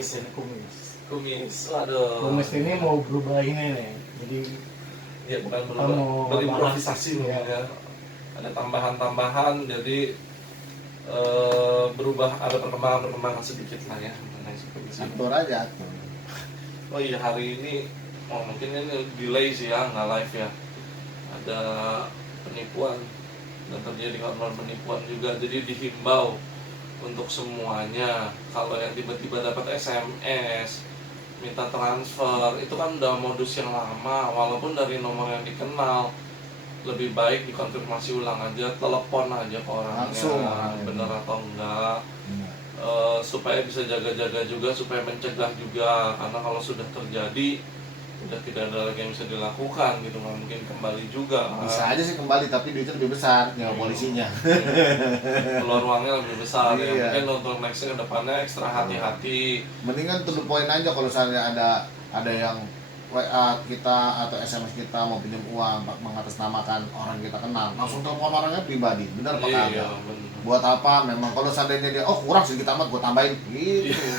kumis ini. Kumis, waduh. Kumis ini mau berubah ini nih. Jadi ya bukan mau berimprovisasi ya. ya. Ada tambahan-tambahan, jadi berubah, ada perkembangan sedikit lah ya mengenai kumis ini. Atur aja atur. Oh iya, hari ini mungkin ini delay sih ya, nggak live ya. Ada penipuan dan terjadi korban penipuan juga, jadi dihimbau untuk semuanya kalau yang tiba-tiba dapat SMS minta transfer itu kan udah modus yang lama, walaupun dari nomor yang dikenal, lebih baik dikonfirmasi ulang aja, telepon aja ke orangnya langsung bener atau enggak. Supaya bisa jaga-jaga juga, supaya mencegah juga, karena kalau sudah terjadi udah tidak ada lagi yang bisa dilakukan gitu, nggak mungkin kembali juga. Bisa aja sih kembali, tapi duitnya lebih besar nyawa polisinya. Keluar uangnya lebih besar ya. Iya. Mungkin untuk next ke depannya ekstra hati-hati. Mendingan to the point aja kalau misalnya ada yang WA kita atau SMS kita mau pinjam uang mengatasnamakan orang kita kenal, langsung telepon orangnya pribadi, benar apa kagak? Iya, bener. Buat apa? Memang kalau seandainya dia kurang sedikit amat gue tambahin gitu.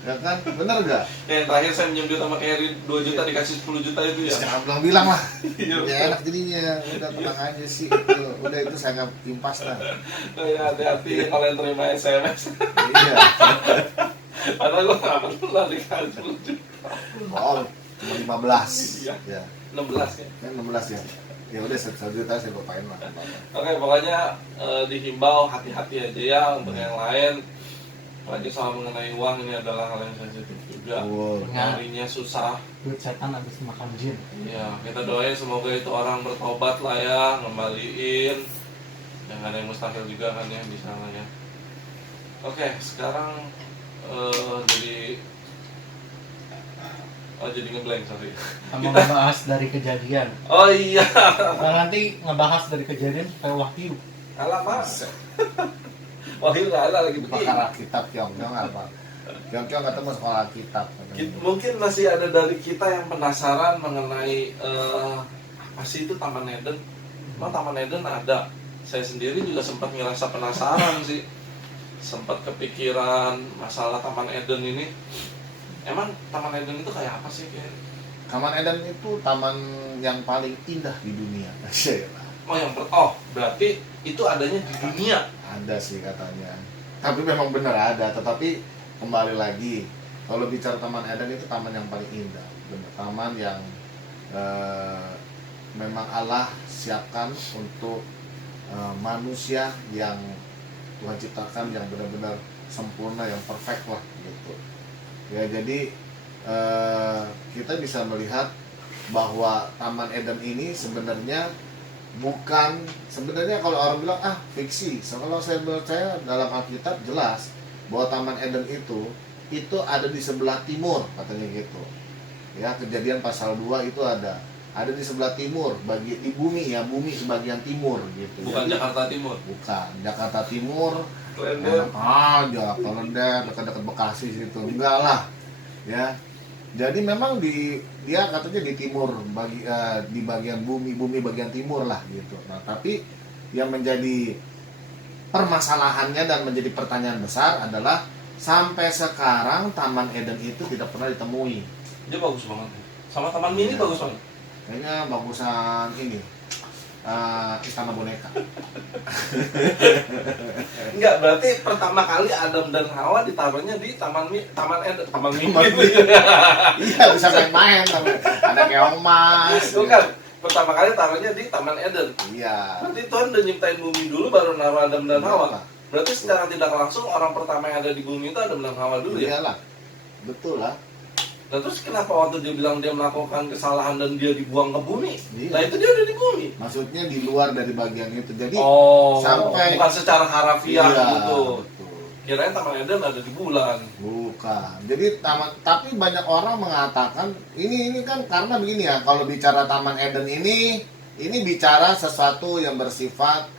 Ya kan, bener gak? Yang terakhir saya minjem duit sama Kerry 2 juta dikasih 10 juta itu ya. Jangan bilang lah. Iya. Ya enak jadinya. Udah tenang aja sih itu. Udah itu saya nggak impas lah. Ya, hati-hati kalau yang terima SMS. Iya. Padahal gue nggak pernah dikasih 10 juta. Oh, cuma 15. Iya. Ya. 16 ya. Kan 16 ya. Ya udah 1 juta saya lupain lah. Oke, pokoknya dihimbau hati-hati aja ya untuk yang lain. Apalagi soal mengenai uang, ini adalah hal yang sensitif juga. Nyarinya susah. Duit setan habis makan jin. Ya, kita doain semoga itu orang bertobat lah ya, ngembaliin. Yang ada yang mustahil juga kan ya di sana ya. Oke, sekarang jadi ngeblank, sorry. Sama ngebahas dari kejadian. Oh iya. Nah, nanti ngebahas dari kejadian supaya wahyu. Alah mas. Wahyu nggak ada lagi begini. Pakar Alkitab Kyong-kyong apa? Kyong-kyong ketemu sekolah Alkitab. Mungkin masih ada dari kita yang penasaran mengenai apa sih itu Taman Eden. Emang Taman Eden ada. Saya sendiri juga sempat ngerasa penasaran sih. Sempat kepikiran masalah Taman Eden ini. Emang Taman Eden itu kayak apa sih? Taman Eden itu taman yang paling indah di dunia. Berarti itu adanya di dunia. Ada sih katanya. Tapi memang benar ada, tetapi kembali lagi kalau bicara Taman Eden itu taman yang paling indah. Benar, taman yang memang Allah siapkan untuk manusia yang Tuhan ciptakan yang benar-benar sempurna, yang perfect lah gitu. Ya jadi kita bisa melihat bahwa Taman Eden ini sebenarnya kalau orang bilang fiksi. Kalau saya percaya dalam Alkitab jelas bahwa Taman Eden itu ada di sebelah timur katanya gitu. Ya, Kejadian pasal 2 itu ada di sebelah timur, di bumi ya, bumi sebagian timur gitu. Bukan Jadi, Jakarta Timur. Bukan Jakarta Timur. Klender. Klender dekat-dekat Bekasi situ. Enggak lah. Ya. Jadi memang dia katanya di timur, di bagian bumi bagian timur lah gitu. Nah, tapi yang menjadi permasalahannya dan menjadi pertanyaan besar adalah sampai sekarang Taman Eden itu tidak pernah ditemui. Dia bagus banget. Sama Taman Mini bagus banget. Kayaknya bagusan ini Istana Boneka. Enggak, berarti pertama kali Adam dan Hawa ditaruhnya di Taman Mini. Iya, bisa main-main. Ada keong mas. Bukan, pertama kali taruhnya di Taman Eden. Iya. Nanti Tuhan udah nyiptain bumi dulu baru naruh Adam dan Hawa. Iyalah. Berarti secara tidak langsung orang pertama yang ada di bumi itu Adam dan Hawa dulu ya? Iyalah. Betul lah. Nah terus kenapa waktu dia bilang dia melakukan kesalahan dan dia dibuang ke bumi? Iya. Nah itu dia udah di bumi. Maksudnya di luar dari bagian itu. Jadi sampai bukan secara harafiah gitu. Betul. Kirain Taman Eden ada di bulan. Bukan. Jadi tapi banyak orang mengatakan ini kan karena begini ya, kalau bicara Taman Eden ini bicara sesuatu yang bersifat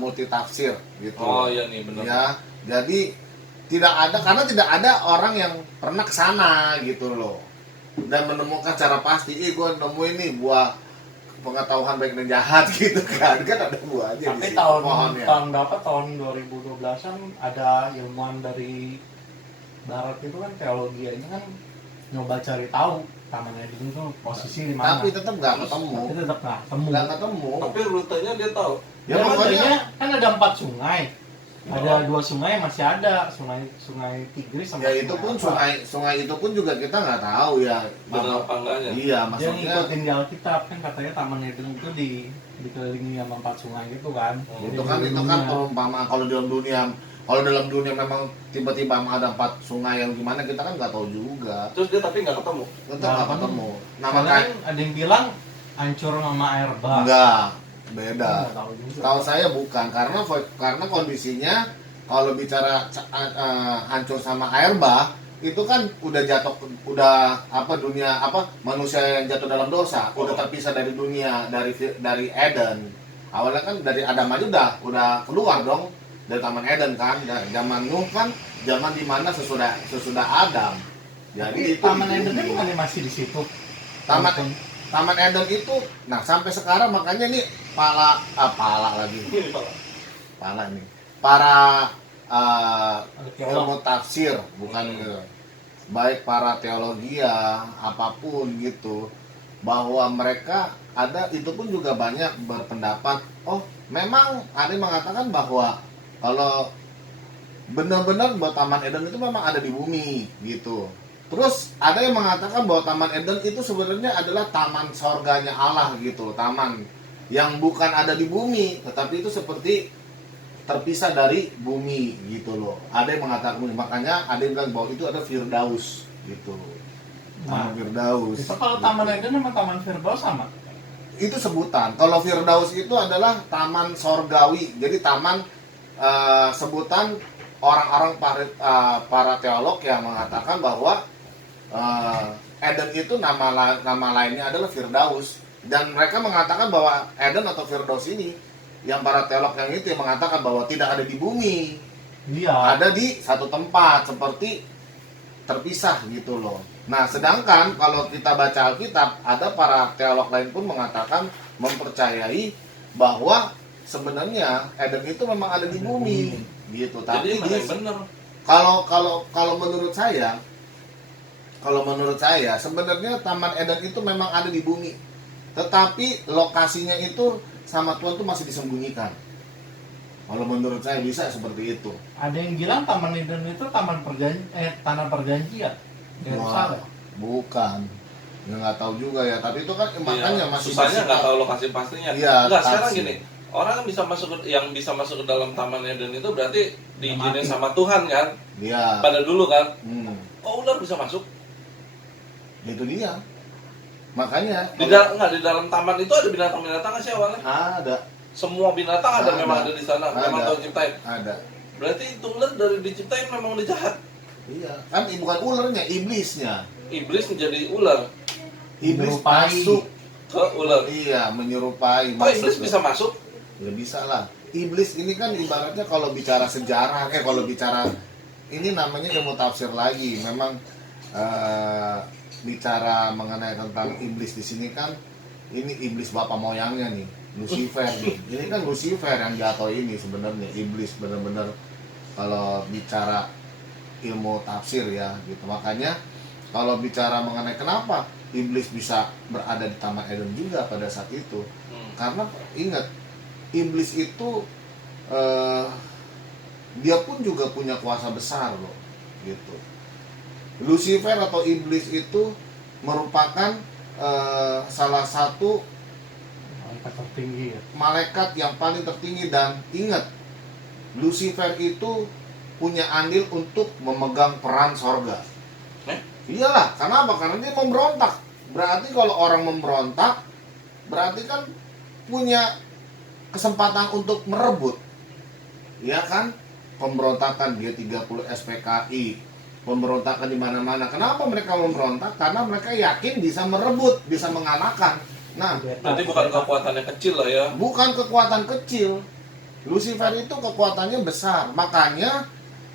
multitafsir gitu. Oh iya nih benar. Ya. Jadi karena tidak ada orang yang pernah ke sana gitu loh dan menemukan cara pasti gue nemuin nih buah pengetahuan baik dan jahat gitu kan ada buahnya. Tapi tahun berapa, tahun 2012an ada ilmuwan dari barat itu kan teologianya kan nyoba cari tahu Taman Eden itu posisi di mana. Tapi tetap nggak ketemu. Tapi tetap nggak ketemu. Nggak ketemu. Tapi rutenya dia tahu. Ya, Ya, pokoknya makanya kan ada 4 sungai. Ada Oh. 2 sungai masih ada, sungai Tigris sama ya itu pun apa. sungai itu pun juga kita nggak tahu ya. Benar apa enggaknya? Iya, Dia maksudnya ngikutin di Alkitab kan katanya Taman Eden itu dikelilingi sama 4 sungai gitu kan. Jadi itu kan dunia. perumpamaan. Kalau dalam dunia memang tiba-tiba ada 4 sungai yang gimana kita kan nggak tahu juga. Terus dia tapi nggak ketemu. Tetap Nggak nggak ketemu. ketemu. Nah, Soalnya makanya kan ada yang bilang hancur sama air bah. enggak beda. Nggak tahu juga. Tahu saya bukan karena kondisinya kalau bicara hancur sama air bah itu kan udah jatuh manusia yang jatuh dalam dosa udah terpisah dari dunia dari Eden. Awalnya kan dari Adam aja udah keluar dong dari Taman Eden kan. Dan zaman Nuh kan zaman dimana sesudah Adam. Jadi itu Taman di Eden bumi. kan masih di situ. Taman Eden itu, nah sampai sekarang makanya nih pala lagi, Ini Pak. pala nih, para Teolog. ilmu tafsir bukan gitu, baik para teologi ya apapun gitu, bahwa mereka ada itu pun juga banyak berpendapat, oh memang ada yang mengatakan bahwa kalau benar-benar bahwa Taman Eden itu memang ada di bumi gitu. Terus ada yang mengatakan bahwa Taman Eden itu sebenarnya adalah taman sorganya Allah gitu, taman yang bukan ada di bumi, tetapi itu seperti terpisah dari bumi gitu loh. Ada yang mengatakan, makanya ada yang bilang bahwa itu ada Firdaus gitu. Nah, Taman Firdaus. itu kalau Taman Eden sama Taman Firdaus sama. Itu sebutan. Kalau Firdaus itu adalah taman sorgawi. Jadi taman sebutan orang-orang para teolog yang mengatakan bahwa Eden itu nama lainnya adalah Firdaus, dan mereka mengatakan bahwa Eden atau Firdaus ini yang para teolog yang itu yang mengatakan bahwa tidak ada di bumi, Iya. ada di satu tempat seperti terpisah gitu loh. Nah, sedangkan kalau kita baca Alkitab, ada para teolog lain pun mengatakan mempercayai bahwa sebenarnya Eden itu memang ada di bumi gitu. Jadi Tapi mana yang benar? kalau menurut saya sebenarnya Taman Eden itu memang ada di bumi, tetapi lokasinya itu sama Tuhan itu masih disembunyikan. Kalau menurut saya bisa seperti itu. Ada yang bilang Taman Eden itu tanah perjanjian. Yerusalem. Bukan, nggak tahu juga ya. Tapi itu kan makanya Iya, masih susahnya nggak bersifat- tahu lokasi pastinya. Iya, Nggak, sekarang pasti. gini, orang bisa masuk ke dalam Taman Eden itu berarti diizinin Mati. sama Tuhan kan? Iya. Pada dulu kan? Hmm, Kok ular bisa masuk? itu dia. Makanya Di dalam taman itu ada binatang-binatang nggak sih awalnya? ada, Semua binatang ada, Ada. memang ada di sana, memang Ada. Tuhan ciptain. ada. Berarti itu ular dari diciptain memang udah jahat. Iya, kan bukan ularnya, iblisnya. Iblis menjadi ular Iblis Menyerupai. masuk. ke ular. Iya, menyerupai. Kok iblis ke- bisa masuk? Ya bisa lah. Iblis ini kan ibaratnya kalau bicara sejarah, kalau bicara ini namanya ilmu tafsir lagi. Memang bicara mengenai tentang iblis di sini kan, ini iblis bapak moyangnya nih, Lucifer nih. Ini kan Lucifer yang jatuh ini sebenarnya iblis benar-benar kalau bicara ilmu tafsir ya gitu. Makanya kalau bicara mengenai kenapa iblis bisa berada di Taman Eden juga pada saat itu, karena ingat iblis itu dia pun juga punya kuasa besar loh gitu. Lucifer atau iblis itu merupakan salah satu Malaikat tertinggi ya. malaikat yang paling tertinggi, dan ingat Lucifer itu punya andil untuk memegang peran sorga. Iyalah, kenapa? Karena dia memberontak. Berarti kalau orang memberontak, berarti kan punya kesempatan untuk merebut. Ya kan? Pemberontakan dia 30 SPKI, pemberontakan di mana-mana. Kenapa mereka memberontak? Karena mereka yakin bisa merebut, bisa mengalahkan. Nah, Berarti bukan kekuatannya kecil lah ya. bukan kekuatan kecil. Lucifer itu kekuatannya besar. Makanya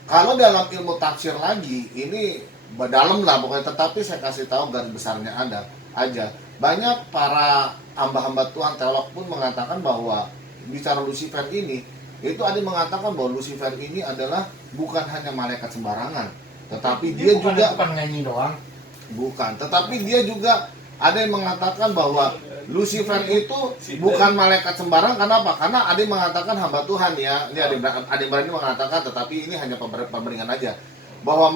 kalau dalam ilmu tafsir lagi, ini dalam lah pokoknya, tetapi saya kasih tahu garis besarnya ada aja. Banyak para hamba-hamba Tuhan teolog pun mengatakan bahwa bicara Lucifer ini, itu ada yang mengatakan bahwa Lucifer ini adalah bukan hanya malaikat sembarangan, Tetapi dia bukan juga tukang nyanyi doang. bukan. Tetapi dia juga ada yang mengatakan bahwa Lucifer itu bukan malaikat sembarang. Kenapa? Karena ada yang mengatakan hamba Tuhan ya. Ini ada yang berani mengatakan, tetapi ini hanya pembandingan aja. Bahwa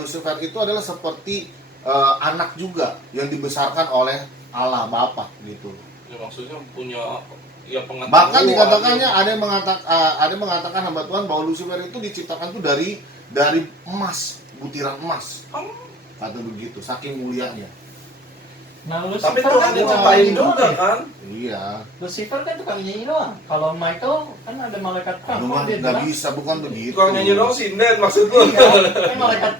Lucifer itu adalah seperti anak juga yang dibesarkan oleh Allah Bapa gitu. Ya, maksudnya punya ya pengetahuan. Bahkan dikatakannya ada yang mengatakan hamba Tuhan bahwa Lucifer itu diciptakan tuh dari emas, butiran emas. Kata begitu, saking mulianya. Nah, Tapi Lucifer Tuhan kan yang tukang ciptain nyanyi juga doang ya. kan. Iya. Lucifer kan tukang nyanyi doang. Kalau Michael kan ada malaikat perang. Aduh, Kok dia nggak bilang, bisa, bukan begitu. Tukang nyanyi dong sinden maksud lu. iya, kan malaikat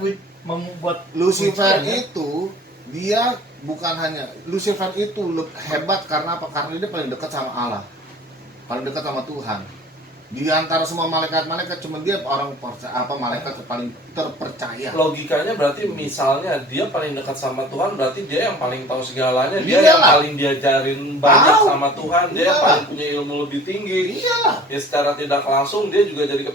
membuat Lucifer pujian, ya. itu dia bukan hanya Lucifer itu hebat karena apa? Karena dia paling dekat sama Allah, paling dekat sama Tuhan. Di antara semua malaikat-malaikat cuma dia orang malaikat paling terpercaya. Logikanya berarti misalnya dia paling dekat sama Tuhan, berarti dia yang paling tahu segalanya, dia Iyalah. yang paling diajarin banyak Tahu. sama Tuhan, dia yang Iyalah. paling punya ilmu lebih tinggi. Iyalah. Ya secara tidak langsung dia juga jadi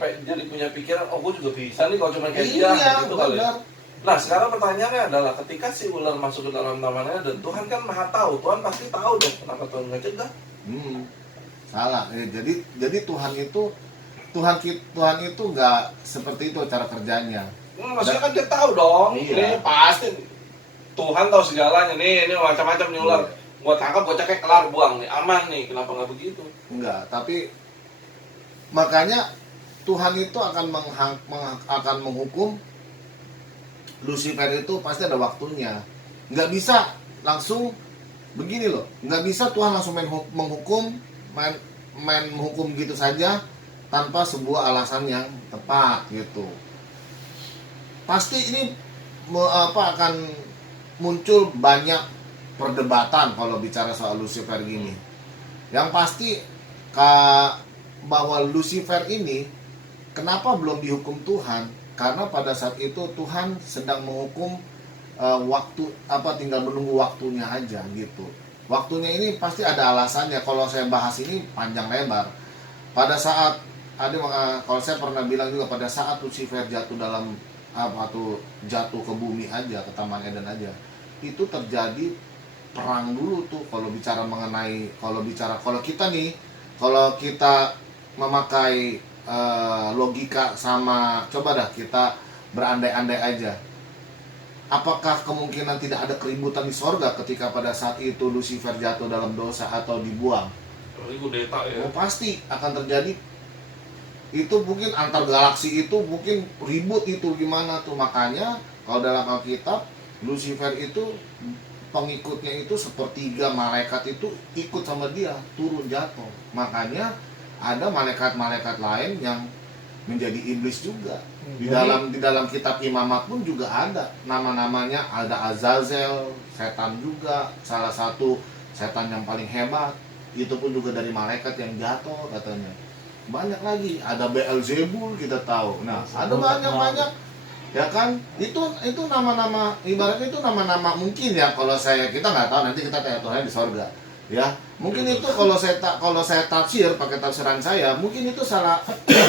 punya pikiran, oh gue juga bisa nih kalau cuma kayak dia Iya, gitu kali. benar. Nah sekarang pertanyaannya adalah ketika si ular masuk ke dalam tamannya dan Tuhan kan maha tahu, Tuhan pasti tahu dong kenapa Tuhan nggak cegah. Salah. Jadi Tuhan itu nggak seperti itu cara kerjanya. Maksudnya kan dia tahu dong, Iya. ini pasti Tuhan tahu segalanya nih, ini macam-macam nih ular. Gua tangkap, gua cekek, kelar, buang nih, aman nih. Kenapa nggak begitu? Enggak, tapi makanya Tuhan itu akan menghukum Lucifer itu pasti ada waktunya. Nggak bisa langsung begini loh. Nggak bisa Tuhan langsung menghukum gitu saja tanpa sebuah alasan yang tepat gitu. Pasti ini akan muncul banyak perdebatan kalau bicara soal Lucifer gini. Yang pasti bahwa Lucifer ini kenapa belum dihukum Tuhan? Karena pada saat itu Tuhan sedang menghukum tinggal menunggu waktunya aja gitu. Waktunya ini pasti ada alasannya. Kalau saya bahas ini panjang lebar. Pada saat kalau saya pernah bilang juga pada saat Lucifer jatuh jatuh ke bumi aja, ke Taman Eden aja, itu terjadi perang dulu tuh. Kalau kita memakai logika sama, coba dah kita berandai-andai aja. Apakah kemungkinan tidak ada keributan di sorga ketika pada saat itu Lucifer jatuh dalam dosa atau dibuang? Ini kudeta ya. Oh, pasti akan terjadi. Itu mungkin antar galaksi itu mungkin ribut itu gimana tuh. Makanya kalau dalam Alkitab Lucifer itu pengikutnya itu sepertiga malaikat itu ikut sama dia turun jatuh. Makanya ada malaikat-malaikat lain yang menjadi iblis juga. Di dalam kitab Imamat pun juga ada nama-namanya, ada Azazel, setan juga, salah satu setan yang paling hebat. Itu pun juga dari malaikat yang jatuh katanya. Banyak lagi, ada Beelzebul kita tahu. Nah, ada banyak ya kan? Itu nama-nama, ibaratnya itu nama-nama mungkin ya, kita nggak tahu, nanti kita tanya Tuhan di sorga. Ya, mungkin itu kalau saya tafsir pakai tafsiran saya, mungkin itu salah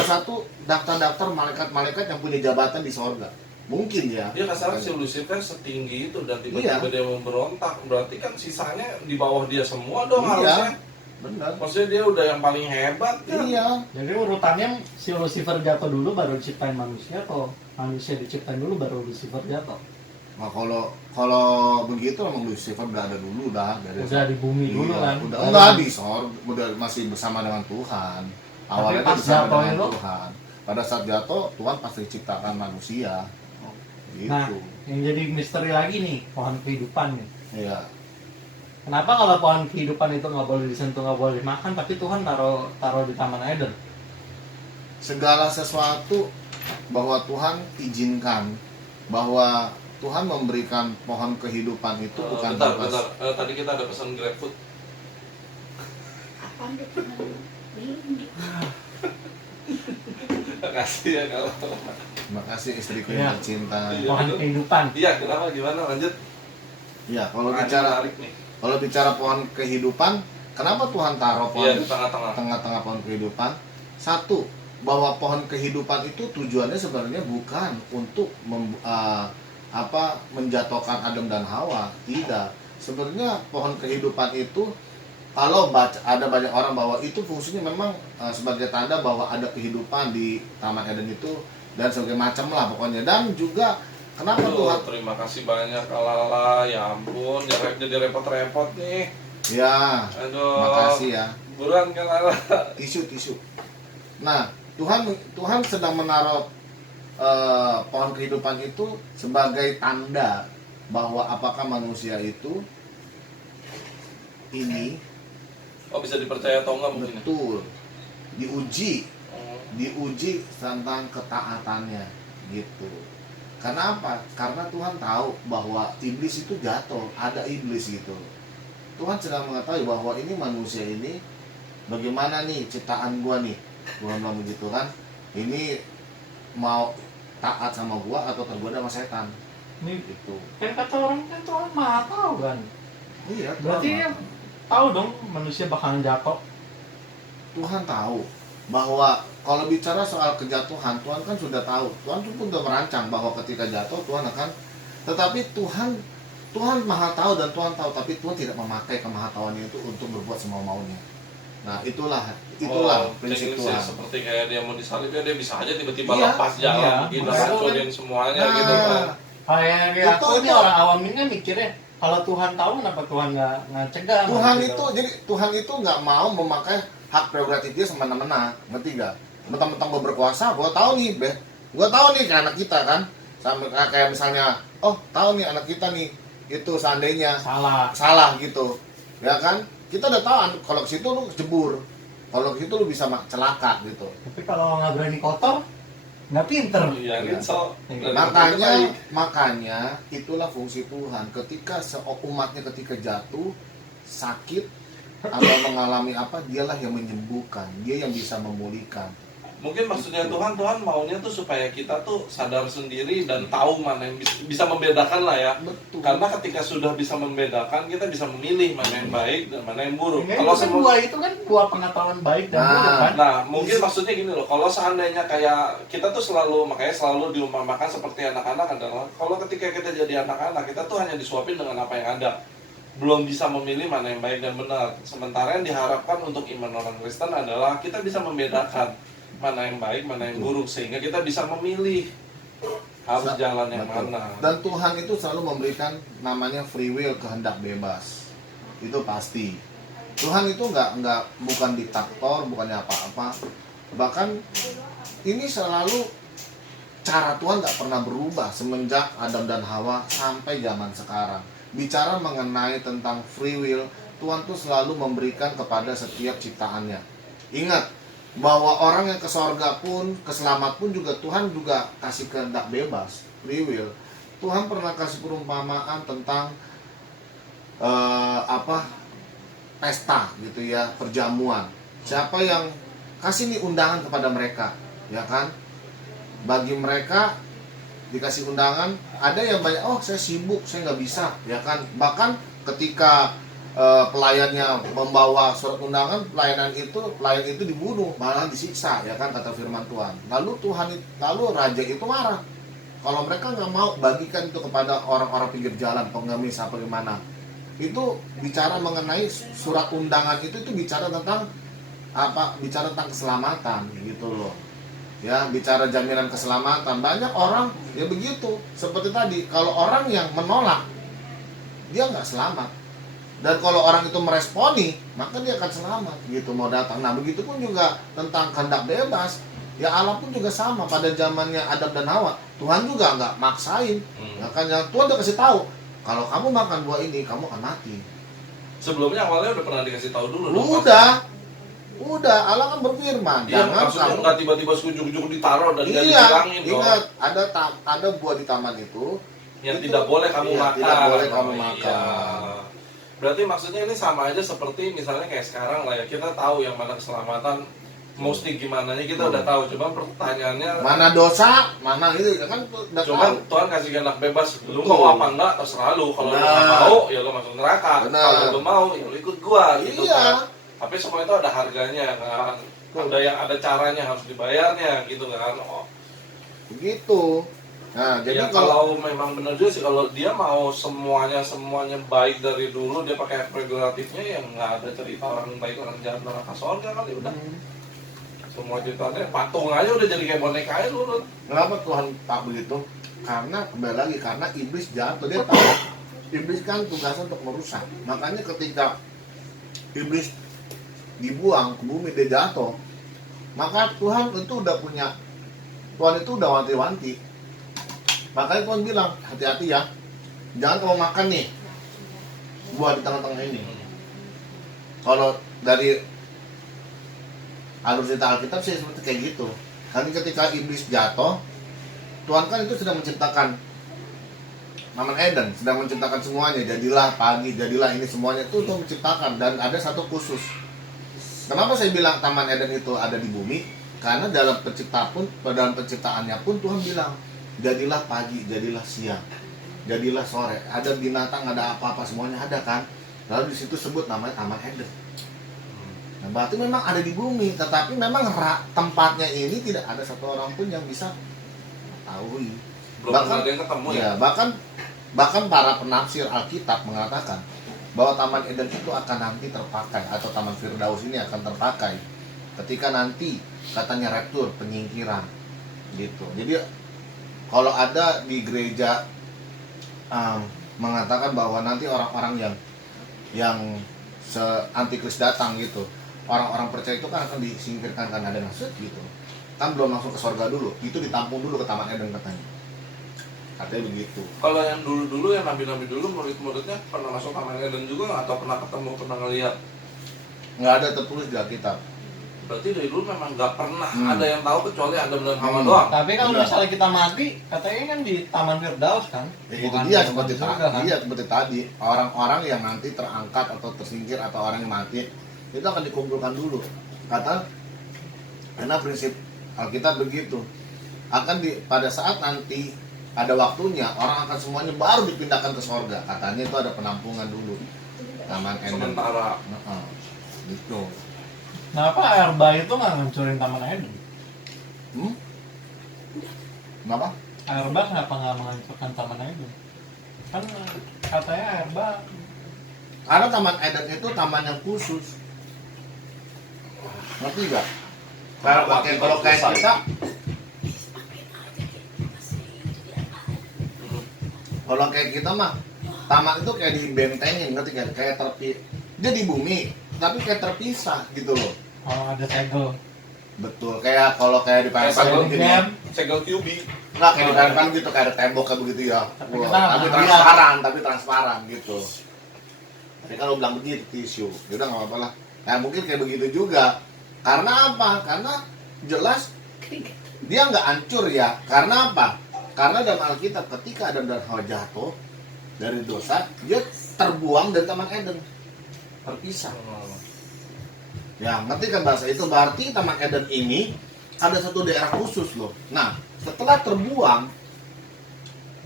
satu daftar malaikat-malaikat yang punya jabatan di sorga. Mungkin ya. Dia kasar si Lucifer setinggi itu dan tiba-tiba Iya. dia memberontak, berarti kan sisanya di bawah dia semua dong Iya. harusnya. Benar. Maksudnya dia udah yang paling hebat kan? Iya. Jadi urutannya si Lucifer jatuh dulu baru diciptain manusia, atau manusia diciptain dulu baru Lucifer jatuh? Nah, kalau begitu memang Lucifer udah ada dulu dah dari Udah di bumi dulu Iya, kan? udah enggak di sorga, udah masih bersama dengan Tuhan. Awalnya pas dia bersama jatuh dengan itu? Tuhan. Pada saat jatuh, Tuhan pasti ciptakan manusia. Gitu. Nah, yang jadi misteri lagi nih, pohon kehidupan nih. Iya. Kenapa kalau pohon kehidupan itu nggak boleh disentuh, nggak boleh dimakan, tapi Tuhan taruh di Taman Eden? Segala sesuatu bahwa Tuhan izinkan, bahwa Tuhan memberikan pohon kehidupan itu bukan bentar. bebas. Tadi kita ada pesan GrabFood. Apaan tuh teman? Makasih ya kalau. Terima kasih istriku Iya. yang tercinta. Iya. Pohon kehidupan. Iya, kenapa gimana lanjut? Ya, kalau Nah, ini bicara menarik nih. pohon kehidupan, kenapa Tuhan taruh Iya pohon di tengah-tengah. tengah-tengah pohon kehidupan? Satu, bahwa pohon kehidupan itu tujuannya sebenarnya bukan untuk menjatuhkan Adam dan Hawa, tidak. Sebenarnya pohon kehidupan itu, kalau ada banyak orang bahwa itu fungsinya memang sebagai tanda bahwa ada kehidupan di Taman Eden itu dan sebagainya macam lah pokoknya. Dan juga kenapa Tuhan? Terima kasih banyak Alala, ya ampun, jadi repot-repot nih. Ya, aduh, makasih ya. Buruan kan Alala. Tisu. Nah, Tuhan sedang menaruh pohon kehidupan itu sebagai tanda bahwa apakah manusia itu ini bisa dipercaya atau enggak mungkin? Betul. Diuji tentang ketaatannya gitu. Karena apa? Karena Tuhan tahu bahwa iblis itu jatuh, ada iblis gitu. Tuhan sedang mengetahui bahwa ini manusia ini bagaimana nih ciptaan gua nih. Tuhan bilang begitu kan. Ini mau taat sama gua atau tergoda sama setan. Ini Gitu. kan kata orang kan Tuhan Maha tahu kan. Iya, Berarti Tuhan dia tahu dong manusia bakalan jatuh. Tuhan tahu bahwa kalau bicara soal kejatuhan, Tuhan kan sudah tahu. Tuhan pun sudah merancang bahwa ketika jatuh Tuhan akan, tetapi Tuhan Maha tahu dan Tuhan tahu, tapi Tuhan tidak memakai kemahatauannya itu untuk berbuat semau maunya. Nah, itulah prinsip Tuhan. Seperti kayak dia mau disalib ya, dia bisa aja tiba-tiba Iya, lepas jalan iya. gitu, Makanya hancurin semuanya Nah, gitu kan. Kayak aku Itu- nih orang awam ini kan mikirnya kalau Tuhan tahu kenapa Tuhan nggak cegah? Tuhan gitu. itu jadi Tuhan itu nggak mau memakai hak prerogatif dia semena-mena, ngerti gak? Mentang-mentang gue berkuasa, gue tahu nih, gue tahu nih kayak anak kita kan, sampai kayak misalnya, tahu nih anak kita nih itu seandainya salah gitu, ya kan? Kita udah tahu kalau ke situ lu jebur, kalau ke situ lu bisa celaka gitu. Tapi kalau nggak berani kotor, nggak pinter. Iya, Iya. so, Makanya itulah fungsi Tuhan. Ketika umatnya ketika jatuh, sakit atau mengalami apa, dialah yang menyembuhkan, dia yang bisa memulihkan. mungkin maksudnya Tuhan maunya tuh supaya kita tuh sadar sendiri dan tahu mana yang bisa membedakan lah ya. Betul. Karena ketika sudah bisa membedakan, kita bisa memilih mana yang baik dan mana yang buruk. Kalau semua buah itu kan buah pengetahuan baik dan buruk kan. Nah, mungkin maksudnya gini loh, kalau seandainya kayak kita tuh makanya selalu diumpamakan seperti anak-anak adalah kalau ketika kita jadi anak-anak, kita tuh hanya disuapin dengan apa yang ada. Belum bisa memilih mana yang baik dan benar. Sementara yang diharapkan untuk iman orang Kristen adalah kita bisa membedakan mana yang baik, mana yang buruk, sehingga kita bisa memilih harus jalan yang Betul. mana. Dan Tuhan itu selalu memberikan namanya free will, kehendak bebas. Itu pasti. Tuhan itu bukan diktator, bukannya apa-apa. Bahkan ini selalu cara Tuhan nggak pernah berubah semenjak Adam dan Hawa sampai zaman sekarang. Bicara mengenai tentang free will, Tuhan tuh selalu memberikan kepada setiap ciptaannya. Ingat bahwa orang yang ke sorga pun, ke selamat pun juga Tuhan juga kasih kehendak bebas, free will. Tuhan pernah kasih perumpamaan tentang pesta gitu ya, perjamuan. Siapa yang kasih nih undangan kepada mereka, ya kan? Bagi mereka dikasih undangan, ada yang banyak, saya sibuk, saya nggak bisa, ya kan? Bahkan ketika pelayannya membawa surat undangan, pelayan itu dibunuh, malah disiksa, ya kan, kata firman Tuhan. Lalu raja itu marah kalau mereka nggak mau bagikan itu kepada orang-orang pinggir jalan, pengemis apa gimana. Itu bicara mengenai surat undangan itu bicara tentang apa? Bicara tentang keselamatan gitu loh. Ya, bicara jaminan keselamatan. Banyak orang ya begitu. Seperti tadi, kalau orang yang menolak, dia nggak selamat. Dan kalau orang itu meresponi, maka dia akan selamat gitu, mau datang. Nah, begitu pun juga tentang kehendak bebas. Ya Allah pun juga sama pada zamannya Adam dan Hawa. Tuhan juga nggak maksain. Ya kan, yang Tuhan udah kasih tahu, kalau kamu makan buah ini, kamu akan mati. Sebelumnya awalnya udah pernah dikasih tahu dulu dong. Udah, Allah kan berfirman, Iya, jangan maksudnya kamu. nggak tiba-tiba seujung-ujung ditaruh dan nggak Iya, dibilangin dong. ingat ada buah di taman itu Yang itu tidak boleh kamu iya, makan. tidak boleh kamu Iya. makan. Berarti maksudnya ini sama aja seperti misalnya kayak sekarang lah ya, kita tahu yang mana keselamatan, mesti gimana nya kita udah tahu. Cuma pertanyaannya, Mana dosa, mana itu kan udah cuman tahu. Tuhan kasih kehendak bebas. Lu Betul. mau apa enggak terserah lu. Kalau lu Benar. nggak mau, ya lu masuk neraka. Benar. Kalau lu mau, ya lu ikut gua gitu Iya. kan. Tapi semua itu ada harganya kan. ada caranya, harus dibayarnya gitu kan. Oh, begitu. Nah, jadi ya, kalau memang benar juga sih, kalau dia mau semuanya baik dari dulu, dia pakai regulatifnya, yang nggak ada cerita orang baik orang jahat neraka surga kali udah. Semua ceritanya patung aja udah jadi kayak boneka aja lu. kenapa Tuhan tak begitu? Karena kembali lagi, karena iblis jatuh, dia tahu iblis kan tugasnya untuk merusak. Makanya ketika iblis dibuang ke bumi, dia jatuh, maka Tuhan itu udah punya, Tuhan itu udah wanti-wanti. Makanya Tuhan bilang, hati-hati ya, jangan kamu makan nih buah di tengah-tengah ini. Kalau dari alur cerita Alkitab sih seperti kayak gitu. Karena ketika iblis jatuh, Tuhan kan itu sudah menciptakan Taman Eden, sedang menciptakan semuanya. Jadilah pagi, jadilah ini, semuanya itu Tuhan menciptakan. Dan ada satu khusus. Kenapa saya bilang Taman Eden itu ada di bumi? Karena dalam penciptaannya pun Tuhan bilang, jadilah pagi, jadilah siang, jadilah sore. Ada binatang, ada apa-apa, semuanya ada kan. Lalu di situ sebut namanya Taman Eden. Nah, berarti memang ada di bumi, tetapi memang tempatnya ini tidak ada satu orang pun yang bisa mengetahui. Belum ada yang ketemu ya. Bahkan para penafsir Alkitab mengatakan bahwa Taman Eden itu akan nanti terpakai, atau Taman Firdaus ini akan terpakai ketika nanti katanya raptur, penyingkiran gitu. Jadi kalau ada di gereja mengatakan bahwa nanti orang-orang yang antikris datang gitu, orang-orang percaya itu kan akan disingkirkan karena ada maksud gitu. Kan belum langsung ke surga dulu, itu ditampung dulu ke Taman Eden katanya. Katanya begitu. Kalau yang dulu-dulu, yang nabi-nabi dulu, murid-muridnya pernah masuk Taman Eden juga nggak? Atau pernah ketemu, pernah ngeliat? Nggak ada tertulis di Alkitab. Berarti dari dulu memang nggak pernah ada yang tahu, kecuali ada benar Hawa doang. Tapi kalau misalnya kita mati, katanya kan di Taman Firdaus kan? Ya, itu dia seperti tadi, seperti tadi, orang-orang yang nanti terangkat atau tersingkir atau orang yang mati itu akan dikumpulkan dulu. Karena prinsip Alkitab begitu. Pada saat nanti ada waktunya, orang akan semuanya baru dipindahkan ke sorga. Katanya itu ada penampungan dulu. Taman Eden. Sementara. Gitu. Kenapa Airba itu nggak ngancurin Taman Eden? Kenapa? Airba kenapa nggak menghancurkan Taman Eden? Kan katanya Airba. Karena Taman Eden itu taman yang khusus. Ngerti nggak? Kalau kayak kita, kalau kayak kita mah, taman itu kayak dibentengin, ngerti nggak? Kayak dia di bumi, tapi kayak terpisah gitu loh. Oh, ada segel. Betul, kayak kalau kayak di Palembang gitu ya. Segel QB. Nggak, kayak di Palembang gitu, kayak ada tembok kayak begitu ya. Tapi transparan gitu. Tapi kalau bilang begitu tisu, ya udah nggak apa-apa lah. Nah mungkin kayak begitu juga. Karena apa? Karena jelas dia nggak hancur ya. Karena apa? Karena dalam Alkitab ketika Adam dan Hawa jatuh dari dosa, dia terbuang dari Taman Eden, terpisah. Ya, ngerti kan bahasa itu? Berarti Taman Eden ini ada satu daerah khusus loh. Nah, setelah terbuang,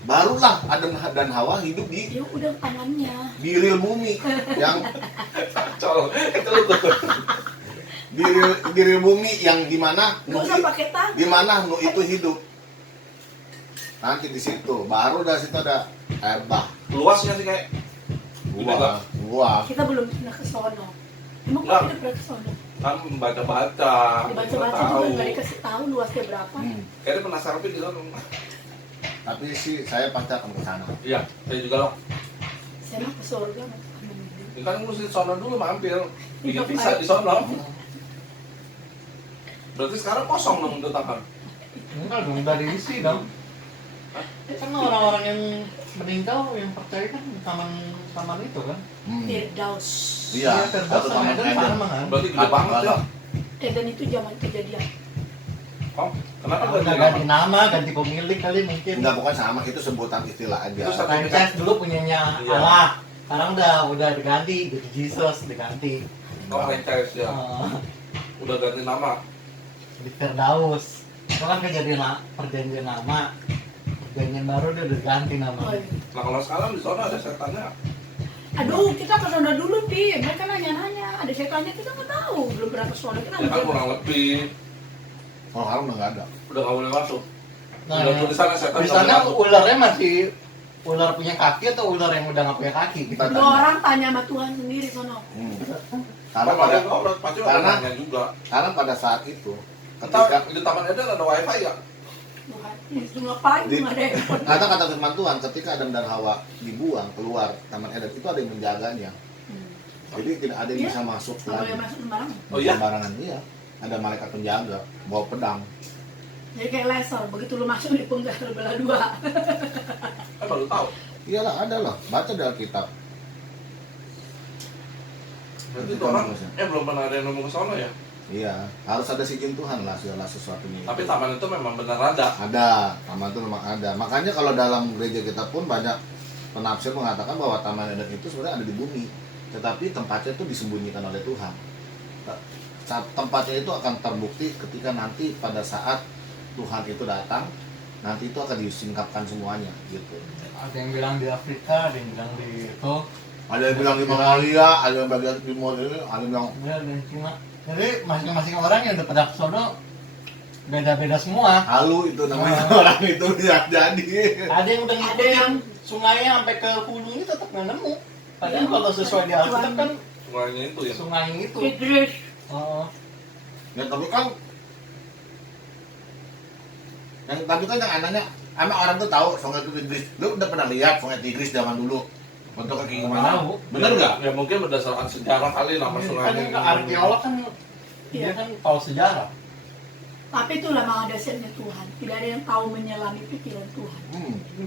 barulah Adam dan Hawa hidup di udah tangannya di real bumi yang di real bumi yang dimana Nuh itu hidup. Nanti di situ baru dari situ ada air bah. Luasnya sih kayak luas. Kita belum pernah ke sono. Emang kita udah pernah ke sono? Kan baca-baca. Baca-baca juga nggak dikasih tahu luasnya berapa. Kayaknya penasaran sih gitu. Tapi sih saya pasti akan ke sana. Iya, saya juga lah. Saya mah ke surga. Kan mesti sono dulu mampir. Bikin bisa di sono. Berarti sekarang kosong dong untuk taman. Enggak dong, udah diisi dong. Kan orang-orang yang meninggal yang percaya kan taman itu kan. Firdaus. Iya, Firdaus sama Eden sama kan. Berarti gede banget ya. Eden itu zaman kejadian. Oh, kenapa Udah ganti nama, ganti pemilik kali mungkin. Enggak, bukan sama, itu sebutan istilah aja. Itu franchise dulu punyanya Allah. Sekarang udah diganti, jadi Jesus diganti. Oh, franchise ya. Udah ganti nama. Di Firdaus. Itu kan perjanjian lama. Perjanjian baru udah diganti nama. Nah kalau sekarang di sana ada setannya. Aduh, kita ke sana dulu, Pi. Mereka nanya-nanya. ada, saya tanya kita nggak tahu, belum pernah ke sono kita Ya kan kurang lebih Kalau haram udah nggak ada. udah nggak boleh masuk. Nah, Udah tulisannya setan di nggak boleh sana masuk. ularnya masih ular punya kaki atau ular yang udah nggak punya kaki? Kita Dua orang tanya sama Tuhan sendiri sono. Karena pada pasti karena- ada juga. karena pada saat itu Kita ketika di Taman Eden ada wifi ya. Tuhan, itu ngapain Di- nggak ada handphone. kata firman Tuhan ketika Adam dan Hawa dibuang keluar Taman Eden itu ada yang menjaganya. Jadi tidak ada yang Iya. bisa masuk Nggak boleh lagi. masuk sembarangan. Oh iya? Sembarangan iya. Ada malaikat penjaga bawa pedang. Jadi kayak laser, begitu lu masuk dipenggal belah dua. Kan baru tahu. Iyalah ada lah. Baca di Alkitab. Berarti Itu itu orang bagusnya. belum pernah ada yang nemu ke sono ya. Iya, harus ada izin Tuhan lah segala sesuatunya. Tapi taman itu memang benar ada. Ada, taman itu memang ada. Makanya kalau dalam gereja kita pun banyak penafsir mengatakan bahwa Taman Eden itu sebenarnya ada di bumi, tetapi tempatnya itu disembunyikan oleh Tuhan. Tempatnya itu akan terbukti ketika nanti pada saat Tuhan itu datang, nanti itu akan disingkapkan semuanya gitu. Ada yang bilang di Afrika, ada yang bilang di itu, Ada yang bilang di Mongolia, ada yang bagian timur ini, ada yang bilang ya dan Cina. Jadi masing-masing orang yang udah pada ke sono beda-beda semua. halu itu namanya Oh. orang itu ya jadi. Ada yang udah Ada ngikutin yang- sungainya sampai ke hulunya tetap nggak nemu. Padahal Iya. kalau sesuai di Alkitab kan Sungainya itu ya. sungai itu. Idris, Oh, Ya tapi kan yang anehnya emang orang tuh tahu sungai itu Tigris. Lu udah pernah lihat sungai Tigris zaman dulu? Bentuknya kayak gimana? tahu. Bener nggak? Ya mungkin berdasarkan sejarah kali nama Kan sungainya. arkeolog kan dia Iya. kan tahu sejarah. tapi itulah memang dasarnya Tuhan. Tidak ada yang tahu menyelami pikiran Tuhan.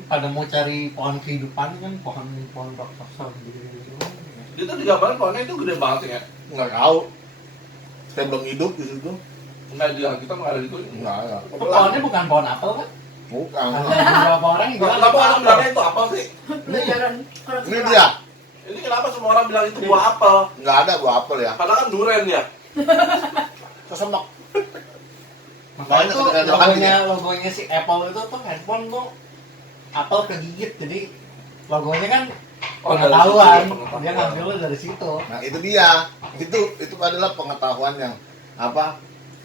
Pada mau cari pohon kehidupan kan pohon raksasa gitu. Itu di gambaran pohonnya itu gede banget ya. Nggak tahu. Saya belum hidup di situ. Enggak di kita nggak ada itu. Nggak ada. Itu pohonnya bukan pohon apel kan? Bukan. Ada beberapa orang yang bilang Kenapa itu orang apel. bilangnya itu apa sih? Pelajaran orang Ini sekolah. dia. Ini kenapa semua orang bilang itu buah apel? Nggak ada buah apel ya. Padahal kan duren ya. Kesemek. Makanya Makanya tuh ketika ada makan logonya si Apple itu tuh handphone tuh apel kegigit, jadi logonya kan Oh, dari pengetahuan, situ ya, pengetahuan. dia ngambilnya dari situ. Nah itu dia. Itu adalah pengetahuan yang apa?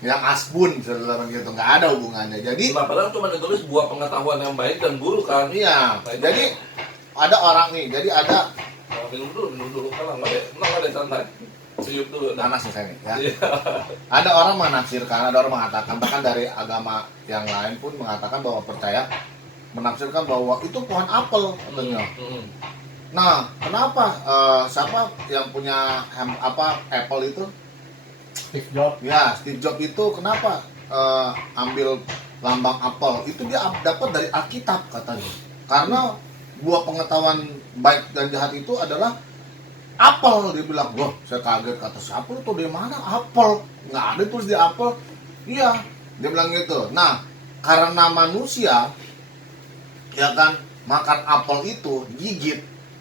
Yang asbun saudara gitu. Nggak ada hubungannya. Jadi Nah, padahal cuma ditulis buah pengetahuan yang baik dan buruk kan. iya. Jadi ada orang nih. Jadi ada Nah, minum dulu kan nggak ada santai. Siup dulu. Nah, panas nih saya nih, ya. iya. Ada orang menafsirkan, ada orang mengatakan, bahkan dari agama yang lain pun mengatakan bahwa percaya menafsirkan bahwa itu pohon apel katanya. Nah, kenapa siapa yang punya Apple itu? Steve Jobs. Ya, Steve Jobs itu kenapa ambil lambang apel? Itu dia dapat dari Alkitab katanya. Karena buah pengetahuan baik dan jahat itu adalah apel. Dia bilang, wah saya kaget, kata siapa itu dari mana apel? Nggak ada tulis di apel. Iya, dia bilang gitu. Nah, karena manusia ya kan makan apel itu gigit,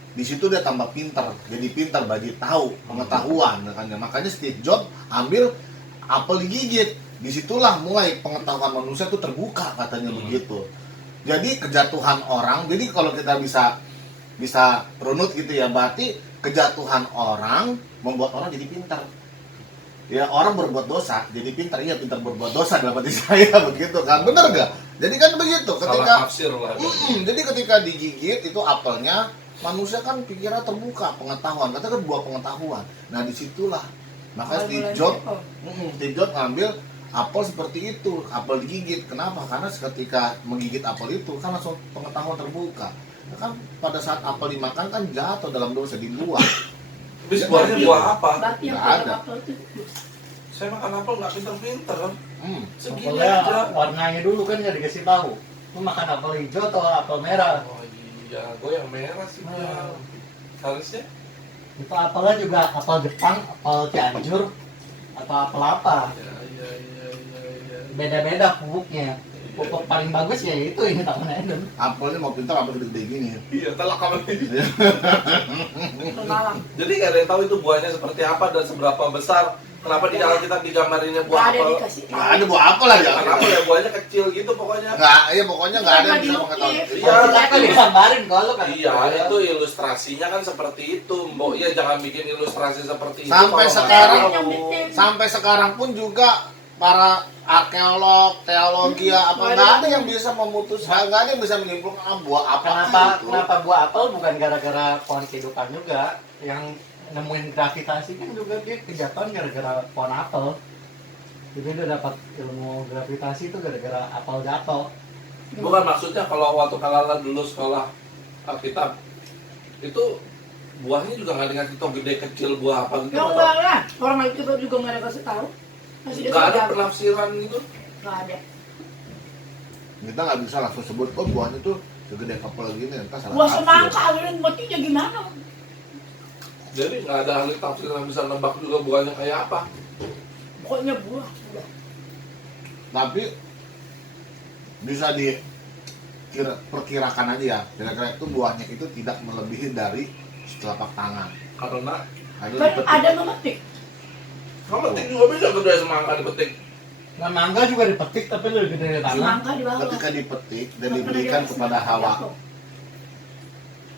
di situ dia tambah pintar, jadi pintar bagi tahu pengetahuan makanya Steve Jobs ambil apel digigit, disitulah mulai pengetahuan manusia itu terbuka katanya begitu. Jadi kejatuhan orang, jadi kalau kita bisa runut gitu ya, berarti kejatuhan orang membuat orang jadi pintar. Ya orang berbuat dosa jadi pintar, iya pintar berbuat dosa dalam hati saya begitu kan, bener gak? Jadi kan begitu ketika Salah tafsir lah. jadi ketika digigit itu apelnya, manusia kan pikiran terbuka, pengetahuan, kata kan buah pengetahuan. Nah disitulah makanya Steve Jobs ngambil apel seperti itu, apel digigit. Kenapa? Karena ketika menggigit apel itu kan langsung pengetahuan terbuka. Nah, kan pada saat apel dimakan kan jatuh dalam dosa, dibuang. Bis buahnya buah apa? Berarti yang Nggak ada. apel itu Saya makan apel nggak pinter-pinter. Segini Apelnya aja. warnanya dulu kan nggak dikasih tahu. Lu makan apel hijau atau apel merah? Oh iya, gue yang merah sih. Hmm. Harusnya. Itu apelnya juga apel Jepang, apel Cianjur, atau apel apa? Iya. Beda-beda pupuknya. Pupuk paling bagus ya itu ini Taman Eden. Apelnya mau pintar apel gede-gede gini. Iya, telak kamu. Malam. Jadi nggak ada yang tahu itu buahnya seperti apa dan seberapa besar. Kenapa di Alkitab digamarinnya Gak buah ada apel? dikasih tahu. Nggak ada buah apel aja. Bukan apel ya, buahnya kecil gitu pokoknya. Nggak, iya pokoknya nggak ada yang Cuma bisa dilukis. mengetahui. Iya. Kita kan digambarin kalau kan. Iya, itu ilustrasinya kan seperti itu. Mbok ya jangan bikin ilustrasi seperti itu. Sampai kalau sekarang- nggak tahu. Sampai sekarang pun juga para arkeolog, teologi apa nggak ada yang bisa memutuskan, nggak ada yang bisa menyimpulkan buah apa Kenapa buah apel bukan gara-gara pohon kehidupan juga, yang nemuin gravitasi kan juga dia kejatuhan gara-gara pohon apel. Jadi dia dapat ilmu gravitasi itu gara-gara apel jatuh. Bukan maksudnya kalau waktu kalian dulu sekolah Alkitab itu buahnya juga nggak dikasih tahu gede kecil buah apa gitu. Ya enggak lah, orang itu juga nggak ada kasih tahu. Masih Nggak ada dikasih tahu. penafsiran gitu. Nggak ada. Kita nggak bisa langsung sebut, oh buahnya tuh segede kapal gini, entah salah Buah tafsir. semangka, aliran matinya gimana? Jadi nggak ada ahli tafsir yang bisa nebak juga buahnya kayak apa. Pokoknya buah. Udah. Tapi bisa perkirakan aja ya, kira-kira itu buahnya itu tidak melebihi dari telapak tangan. Karena Ada Kan dipetik. ada memetik. kamu petik juga bisa gede semangka dipetik. Nah mangga juga dipetik tapi lebih gede dari tangan. Semangka di bawah. Ketika dipetik dan Nggak pernah diberikan dikasih kepada semangka Hawa, jatuh.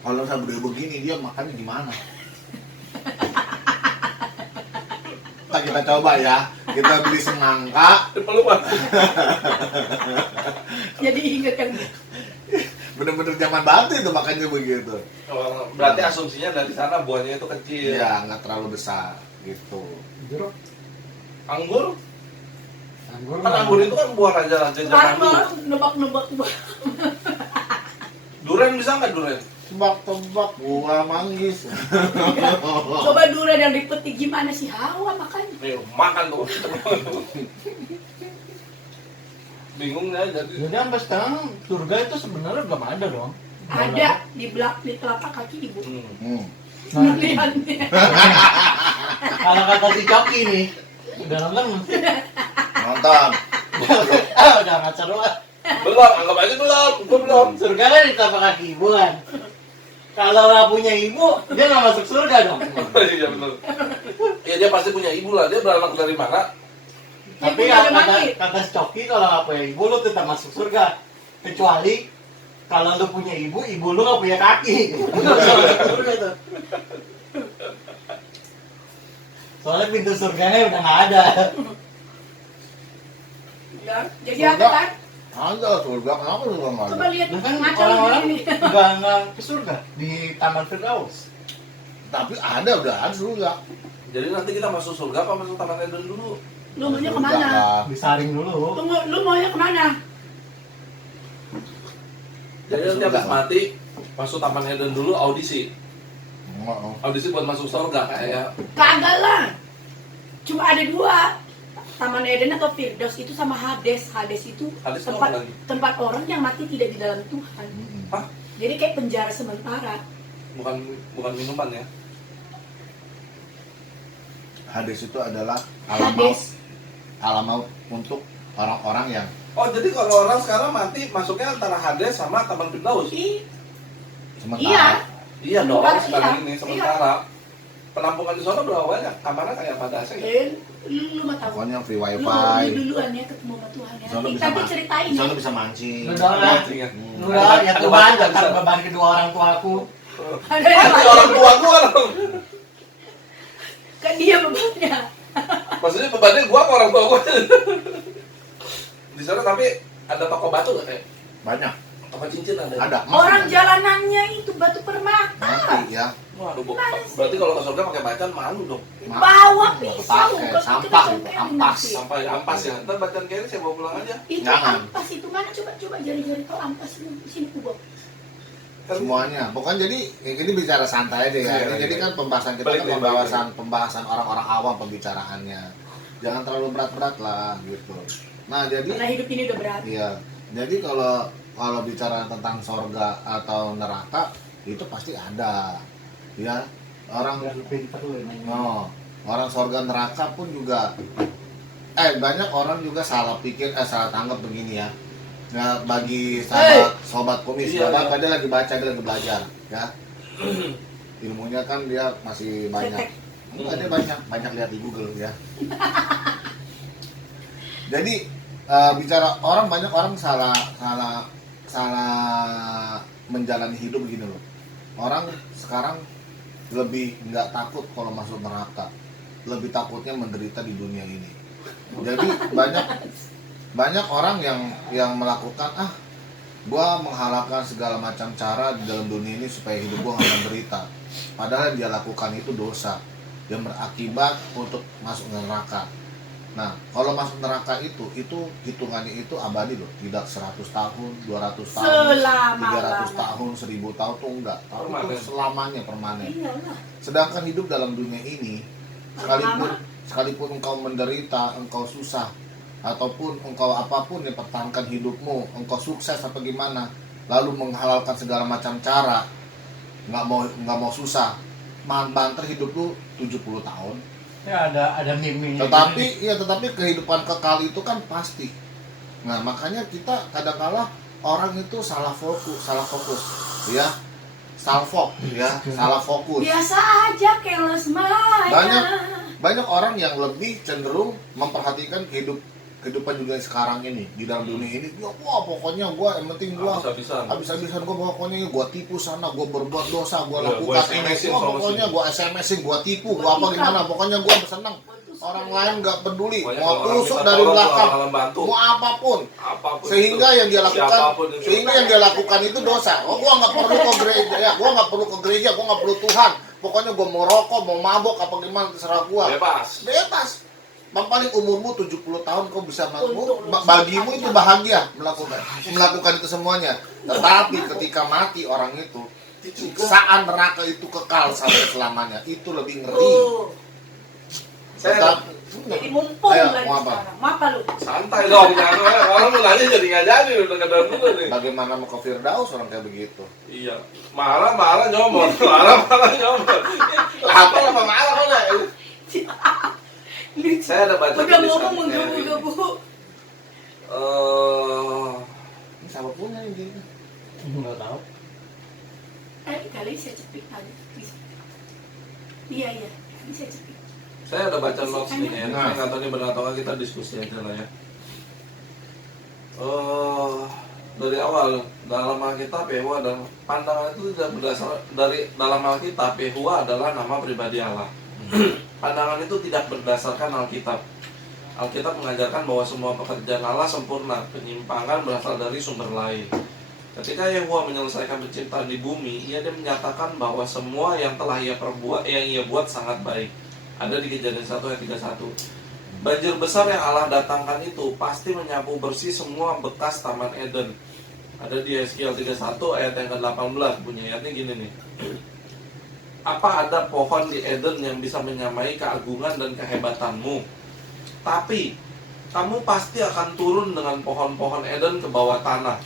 kalau saya berdua begini dia makannya gimana? Kita coba ya, kita beli semangka, Di pelukan. Jadi ingat kan. bener-bener zaman batu itu makannya begitu. Oh, berarti asumsinya dari sana buahnya itu kecil. Iya, nggak terlalu besar gitu. Jeruk, Anggur? anggur, Kan anggur itu kan buah raja-raja zaman Sekarang dulu. orang nebak-nebak buah. Duren bisa nggak duren? Tebak-tebak buah manggis. Coba durian yang dipetik gimana sih Hawa makanya. Nih, makan tuh. Bingung ya jadi. Jadi sampai sekarang surga itu sebenarnya belum ada dong. Ada di telapak kaki ibu. Hmm. Nah, Lihatnya. kalau kata si Coki nih, udah nonton belum? Nonton. Udah nggak seru ah. Belum, anggap aja belum. Gua belum. Surga kan di telapak kaki ibu kan. Kalau nggak punya ibu, dia nggak masuk surga dong. Iya betul. Ya dia pasti punya ibu lah. Dia beranak dari mana? Tapi Ibunya ada kata, mati. kata si Coki kalau nggak punya ibu lu tetap masuk surga. Kecuali kalau lu punya ibu lu nggak punya kaki. Nggak bisa masuk surga tuh. Soalnya pintu surganya udah nggak ada. Ya, jadi Surga. apa kan? Ada surga, kenapa surga nggak ada? Coba lihat Nah kan macam orang-orang ini. nggak ke surga di Taman Firdaus. Tapi ada, udah ada surga. Jadi nanti kita masuk surga apa masuk Taman Eden dulu? Lu maunya Surga kemana? lah. Disaring dulu. Tunggu, lu maunya kemana? Jadi nanti habis mati masuk Taman Eden dulu audisi. Oh, oh. Audisi buat masuk surga kayak Kagak lah. Cuma ada dua. Taman Eden atau Firdaus itu sama Hades. Hades itu Hades itu tempat apa lagi? tempat orang yang mati tidak di dalam Tuhan. Mm-mm. Hah? Jadi kayak penjara sementara. bukan minuman ya. Hades itu adalah alam maut, Hades. alam maut untuk orang-orang yang Oh jadi kalau orang sekarang mati masuknya antara Hades sama Taman Firdaus. Iya. sementara. Iya dong Sementara, sekarang iya. ini sementara. Penampungan di sana berapa banyak? Kamarnya kayak pada AC ya? Lu mah tahu. Pokoknya free Lu wifi. duluan ya ketemu sama Tuhan ya. Di sana bisa Nanti mancing. ceritain Di ya. sana bisa mancing. Udah lah. Mancing ya? Udah ya Ada Tuhan, batu nggak jangan bisa? beban kedua orang tuaku. Ada yang Ada lain. orang tua gua dong. Kan dia bebannya. Maksudnya bebannya gua sama orang tua gua. Di sana tapi ada toko batu nggak kayak? Banyak. Toko cincin ada. Ada. Orang Masih jalanannya itu batu permata. nanti ya. Waduh, Mana sih? berarti kalau ke surga pakai macan malu dong. Bawa Nggak pisau. pakai, Kalau sampah kita itu, congkelin ampas. nanti. Sampai ampas ya. Ntar macan kayak ini saya bawa pulang aja. Itu Jangan. ampas itu mana coba jari-jari kau ampas itu sini kubok. Semuanya. Pokoknya jadi ini bicara santai aja ya. Iya, Ini iya, jadi iya. kan pembahasan kita Balik kan nih, pembahasan orang-orang awam pembicaraannya. Jangan terlalu berat-berat lah gitu. Nah, jadi Karena hidup ini udah berat. iya. Jadi kalau bicara tentang sorga atau neraka itu pasti ada. Ya. Orang Udah pinter lu ini. orang sorga neraka pun juga banyak orang juga salah pikir salah tanggap begini ya. Nah, bagi sobat kumis, Iya, apa dia lagi baca, dia lagi belajar, ya. Ilmunya kan dia masih banyak. Enggak, dia banyak lihat di Google ya. Jadi bicara orang, banyak orang salah menjalani hidup begini loh. Orang sekarang lebih nggak takut kalau masuk neraka, lebih takutnya menderita di dunia ini. Jadi banyak orang yang melakukan gua menghalalkan segala macam cara di dalam dunia ini supaya hidup gua nggak menderita. Padahal yang dia lakukan itu dosa yang berakibat untuk masuk neraka. Nah, kalau masuk neraka itu hitungannya itu abadi loh, tidak 100 tahun, 200 tahun, 300 tahun, 1000 tahun tuh enggak. Tapi itu selamanya permanen. Iyalah. Sedangkan hidup dalam dunia ini, sekalipun engkau menderita, engkau susah, ataupun engkau apapun yang pertahankan hidupmu, engkau sukses apa gimana, lalu menghalalkan segala macam cara, nggak mau susah, banter hidup lu 70 tahun. Ya ada meme-nya. Tetapi kehidupan kekal itu kan pasti. Nah, makanya kita kadang-kala orang itu salah fokus, ya. Salah fokus. Biasa aja careless Maya. Banyak orang yang lebih cenderung memperhatikan kehidupan dunia sekarang ini, di dalam dunia ini. Wah, pokoknya gua yang penting gua habis-habisan gua, pokoknya gua tipu sana, gua berbuat dosa, gua lakukan ini. Pokoknya gua SMS-in, gua tipu, gua apa gimana, pokoknya gua seneng. Orang lain nggak peduli, mau tusuk dari belakang, mau apapun. Sehingga yang dia lakukan itu dosa. Gua nggak perlu ke gereja, gua nggak perlu Tuhan. Pokoknya gua mau rokok, mau mabok apa gimana terserah gua. Bebas. Paling umurmu 70 tahun kau bisa bagimu itu bahagia melakukan itu semuanya. Tetapi ketika mati orang itu, siksaan neraka itu kekal sampai selamanya. Itu lebih ngeri. Jadi mumpung lagi sekarang. Apa lu? Santai dong, orang mau nanya jadi nggak jadi, udah kedalam dulu nih. Bagaimana mau ke Firdaus orang kayak begitu? Iya, marah nyomot, marah nyomot. Apa marah kok nggak? Saya ada baca udah ngomong menggebu-gebu. Ini siapa punya ini? Nggak tahu. Kali saya cepik aja. Iya, kali saya cepik. Saya ada baca notes nih ya. Saya nggak tahu ini benar atau nggak, kita diskusi aja lah ya. Dari awal dalam Alkitab Yehuwa dan pandangan itu tidak berdasar dari dalam Alkitab Yehuwa adalah nama pribadi Allah. Pandangan itu tidak berdasarkan Alkitab. Alkitab mengajarkan bahwa semua pekerjaan Allah sempurna, penyimpangan berasal dari sumber lain. Ketika Yehuwa menyelesaikan penciptaan di bumi, dia menyatakan bahwa semua yang telah ia buat sangat baik. Ada di Kejadian 1 ayat 31. Banjir besar yang Allah datangkan itu pasti menyapu bersih semua bekas Taman Eden. Ada di Yeskiel 31 ayat yang ke-18, bunyi ayatnya gini nih. Apa ada pohon di Eden yang bisa menyamai keagungan dan kehebatanmu? Tapi kamu pasti akan turun dengan pohon-pohon Eden ke bawah tanah.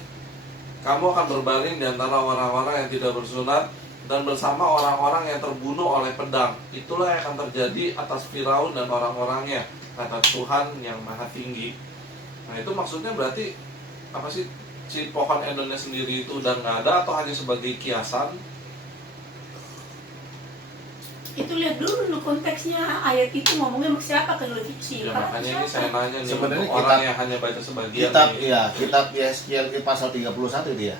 Kamu akan berbaring di antara orang-orang yang tidak bersunat dan bersama orang-orang yang terbunuh oleh pedang. Itulah yang akan terjadi atas Firaun dan orang-orangnya, kata Tuhan yang Maha Tinggi. Nah, itu maksudnya berarti apa sih? Si pohon Edennya sendiri itu udah nggak ada atau hanya sebagai kiasan? Itu lihat dulu konteksnya, ayat itu ngomongnya sama siapa kan lu Ya, makanya ini saya nanya nih, Sebenarnya untuk orang yang hanya baca sebagian kitab Yeskiel pasal 31 itu ya.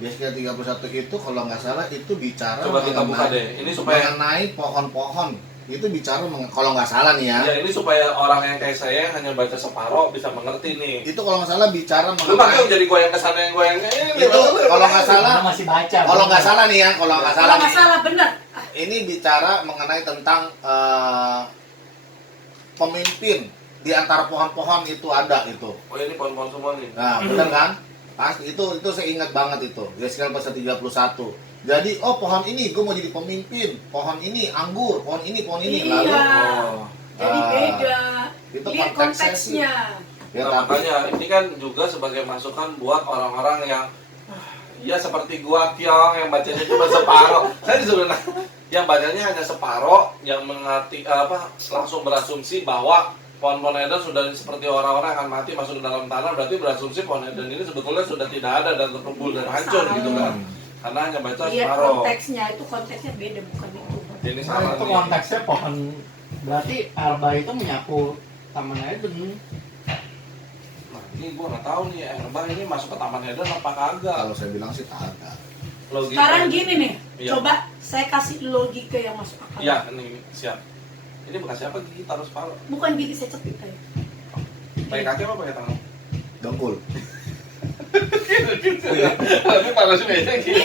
Yeskiel 31 itu kalau nggak salah itu bicara Coba kita buka deh. Ini supaya mengenai pohon-pohon. Itu bicara kalau nggak salah nih ya. Ya, ini supaya orang yang kayak saya yang hanya baca separoh bisa mengerti nih. Itu kalau nggak salah bicara Lu pakai jadi goyang ke sana yang goyang ini. Itu kalau nggak salah Masih baca. Kalau nggak salah nih ya, kalau nggak salah. Kalau nggak salah benar. Ini bicara mengenai tentang pemimpin di antara pohon-pohon itu ada itu. Oh, ini pohon-pohon semua nih. Nah, benar kan? Pasti itu saya ingat banget itu. Yeskiel pasal 31. Jadi, pohon ini gue mau jadi pemimpin. Pohon ini anggur, pohon ini. Iya. Lalu Jadi beda. Itu Lihat konteksnya. Ya, Nah, makanya ini kan juga sebagai masukan buat orang-orang yang ya seperti gua Kiong yang bacanya cuma separoh. Saya sebenarnya yang bacanya hanya separoh, yang mengerti langsung berasumsi bahwa pohon-pohon Eden sudah seperti orang-orang akan mati masuk ke dalam tanah, berarti berasumsi pohon Eden ini sebetulnya sudah tidak ada dan terkumpul dan hancur gitu kan. Karena hanya baca Iya, separuh. konteksnya beda, bukan itu. Ini Nah, salah itu nih. konteksnya pohon, berarti Arba itu menyapu Taman Eden. Nah, ini gua nggak tahu nih, Erba ini masuk ke Taman Eden apa kagak? Kalau saya bilang sih tak ada. Logika. Sekarang gini nih, Iya. coba saya kasih logika yang masuk akal. Iya, ini siap. Ini bekas siapa gigi taruh separuh? Bukan gigi saya cepit kayak. Pakai kaki apa pakai tangan? Dengkul. Tapi taruh sini aja gitu. Ini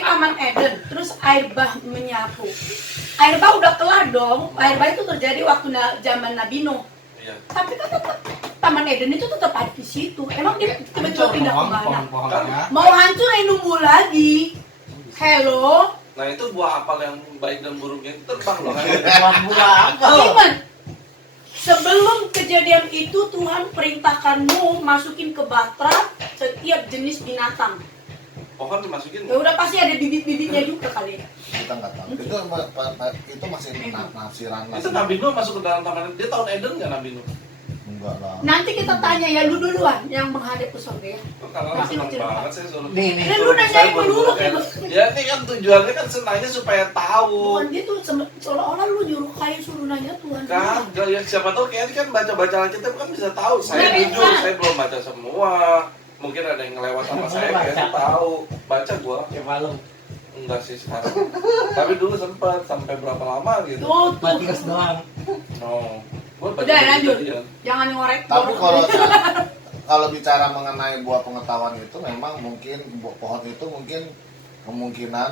Taman Eden. Terus air bah menyapu. Air bah udah kelar dong. Air bah itu terjadi waktu zaman Nabi Nuh. Iya. Tapi kan tetap Taman Eden itu tetap ada di situ. Emang dia tiba-tiba Hancur pindah dong kemana? pohon-pohonnya. Mau hancur nunggu lagi. Hello, Nah itu buah apel yang baik dan buruknya itu terbang loh kan? Buah apel. Iman. Sebelum kejadian itu Tuhan perintahkan Nuh masukin ke Batra setiap jenis binatang. Pohon dimasukin. Ya udah pasti ada bibit-bibitnya juga kali ya. Kita nggak tahu. Itu masih nafsiran lah. Itu Nabi Nuh masuk ke dalam taman Eden. Dia tahu Eden nggak Nabi Nuh? Enggak lah. Nanti kita tanya ya lu duluan yang menghadap ke surga ya. Karena Pasti senang lu cerita. banget saya suruh. Nih, Dan lu nanyain melulu kayak Ya ini kan tujuannya kan senangnya supaya tahu. bukan gitu seolah-olah lu nyuruh kayak suruh nanya Tuhan. Kagak ya siapa tahu kayak kan baca-baca Alkitab kan bisa tahu. Saya Nah, jujur bisa. saya belum baca semua. Mungkin ada yang ngelewat sama saya kayaknya tahu. Baca gua Ya malu. enggak sih sekarang. Tapi dulu sempat sampai berapa lama gitu. Tuh, Matius doang. No. Gua baca Udah lanjut. kejadian. Jangan ngorek. Tapi kalau bicara mengenai buah pengetahuan itu memang mungkin pohon itu mungkin kemungkinan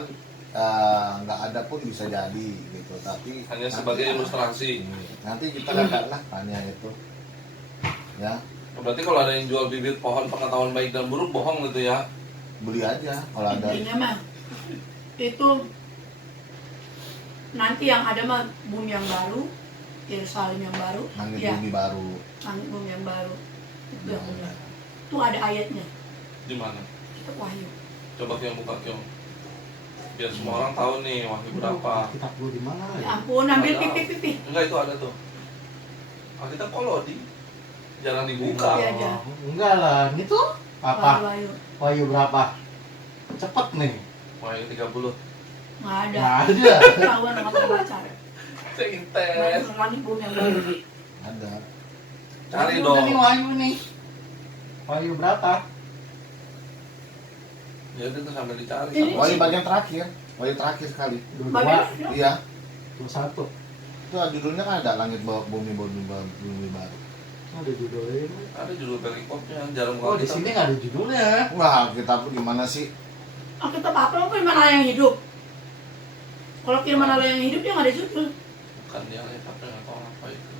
nggak ada pun bisa jadi gitu. Tapi Hanya nanti- sebagai ilustrasi. Nanti kita lihat lah tanya itu. Ya, Berarti kalau ada yang jual bibit pohon pengetahuan baik dan buruk bohong gitu ya. beli aja kalau ada. Intinya mah itu nanti yang ada mah bumi yang baru, Yerusalem yang baru, Langit ya, bumi baru. langit bumi yang baru. Itu yang Nah, benar. Itu ada ayatnya. Di mana? Itu Wahyu. Coba Kiong buka Kiong. Biar semua orang tahu nih wahyu berapa. Kitab lu di mana Ya ya? ampun, ambil Ada. pipi. Enggak itu ada tuh. Kita kolodi. Jangan dibuka. Iya, iya. Enggak lah, itu apa? Wahyu. Wahyu berapa? Cepet nih. Wahyu 30. Nggak ada. Nggak ada. Ketahuan nggak pernah baca. Intes. Baru langit bumi yang baru. ada. Cari Ini dong. udah nih Wahyu nih. Wahyu berapa? Ya udah tuh sambil dicari. Ini- Wahyu bagian terakhir. Wahyu terakhir sekali. Bagian 22, Iya. 21. Itu judulnya kan ada langit bumi baru. Ada judulnya. Ada judul perikopnya, jarang Oh, buka di kitab. sini nggak ada judulnya. Wah, kita tuh gimana sih? Alkitab apa firman Allah yang hidup? Kalau firman Allah yang hidup dia nggak ada judul. Bukan dia kitabnya nggak tahu apa itu.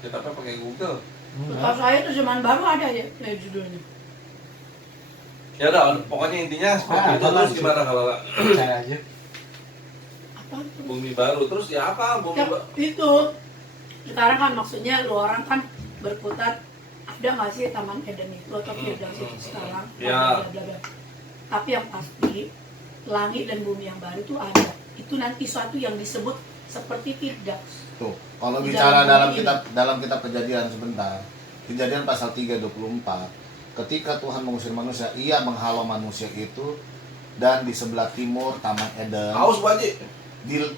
Kitabnya pakai Google. Kalau saya terjemahan baru ada ya judulnya. Ya udah, pokoknya intinya seperti itu. Terus gimana kalau Percaya aja. Apa itu? bumi baru? Terus ya apa bumi Ya, baru? itu sekarang kan maksudnya lu orang kan berkutat ada nggak sih Taman Eden itu atau Firdaus itu sekarang? Ya. Bla, bla, bla. Tapi yang pasti langit dan bumi yang baru itu ada. Itu nanti suatu yang disebut seperti Firdaus. Tuh, kalau Di bicara dalam dalam kitab Kejadian sebentar. Kejadian pasal 3:24. Ketika Tuhan mengusir manusia, ia menghalau manusia itu dan di sebelah timur Taman Eden Haus Bu Haji.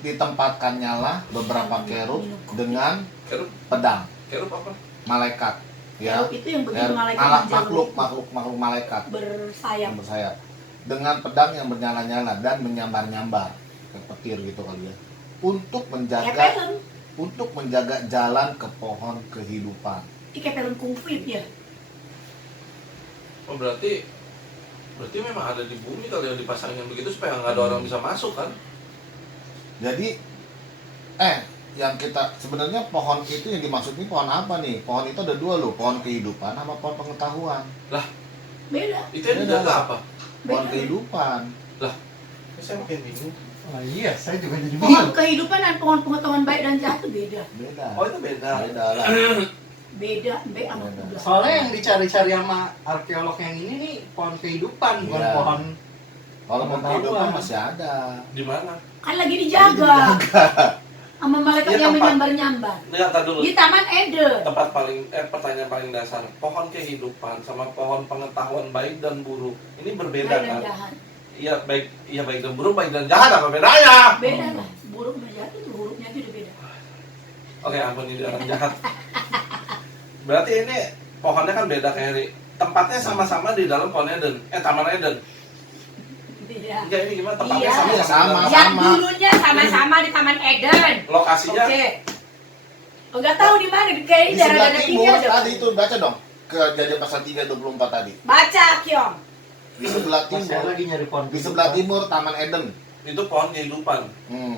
ditempatkannya lah beberapa kerub dengan Kerub, pedang, kerub apa? malaikat, ya. Kerub itu yang begitu malaikat yang jauh makhluk malaikat bersayap. yang bersayap dengan pedang yang bernyala-nyala dan menyambar-nyambar kayak petir gitu kali ya untuk Kayak menjaga film, jalan ke pohon kehidupan. ini kayak film kungfu ya. Oh berarti memang ada di bumi kalau yang dipasangin begitu supaya nggak ada orang bisa masuk kan? Jadi yang kita sebenarnya pohon itu yang dimaksud ini pohon apa nih? Pohon itu ada dua loh, pohon kehidupan sama pohon pengetahuan. Beda. Itu yang Beda. dijaga apa? Pohon Beda. kehidupan. Saya makin bingung. Oh iya, saya juga jadi Pohon bingung. kehidupan dan pohon pengetahuan baik dan jahat itu beda. Beda. Oh itu beda. Beda lah. Beda, B sama Beda. tugas. Soalnya yang dicari-cari sama arkeolog yang ini nih pohon kehidupan, bukan Iya. pohon Kalau pohon Pengetahuan. kehidupan masih ada. Di mana? Kan lagi dijaga. sama malaikat Iya, yang tempat. menyambar-nyambar. Lihat dulu. Di Taman Eden. Tempat paling pertanyaan paling dasar. Pohon kehidupan sama pohon pengetahuan baik dan buruk. Ini berbeda Baik dan kan? jahat. Iya baik dan buruk, baik dan jahat apa bedanya? Beda lah. Buruk sama jahat itu hurufnya itu udah beda. Oke, ampun ini orang jahat. Berarti ini pohonnya kan beda kayak Ri. Tempatnya sama-sama di dalam pohon Eden. Taman Eden. Beda. Enggak, ini gimana tempatnya Iya. sama Iya, sama. Yang dulunya sama-sama di Taman Eden. Lokasinya Oke. Enggak tahu di mana, kayaknya Di daerah sebelah daerah timur tinggi aja. tadi itu baca dong. Kejadian pasal 3:24 tadi. Baca, Kyong. Di sebelah Pas saya timur. lagi nyari pohon Di sebelah timur Taman Eden. itu pohon kehidupan.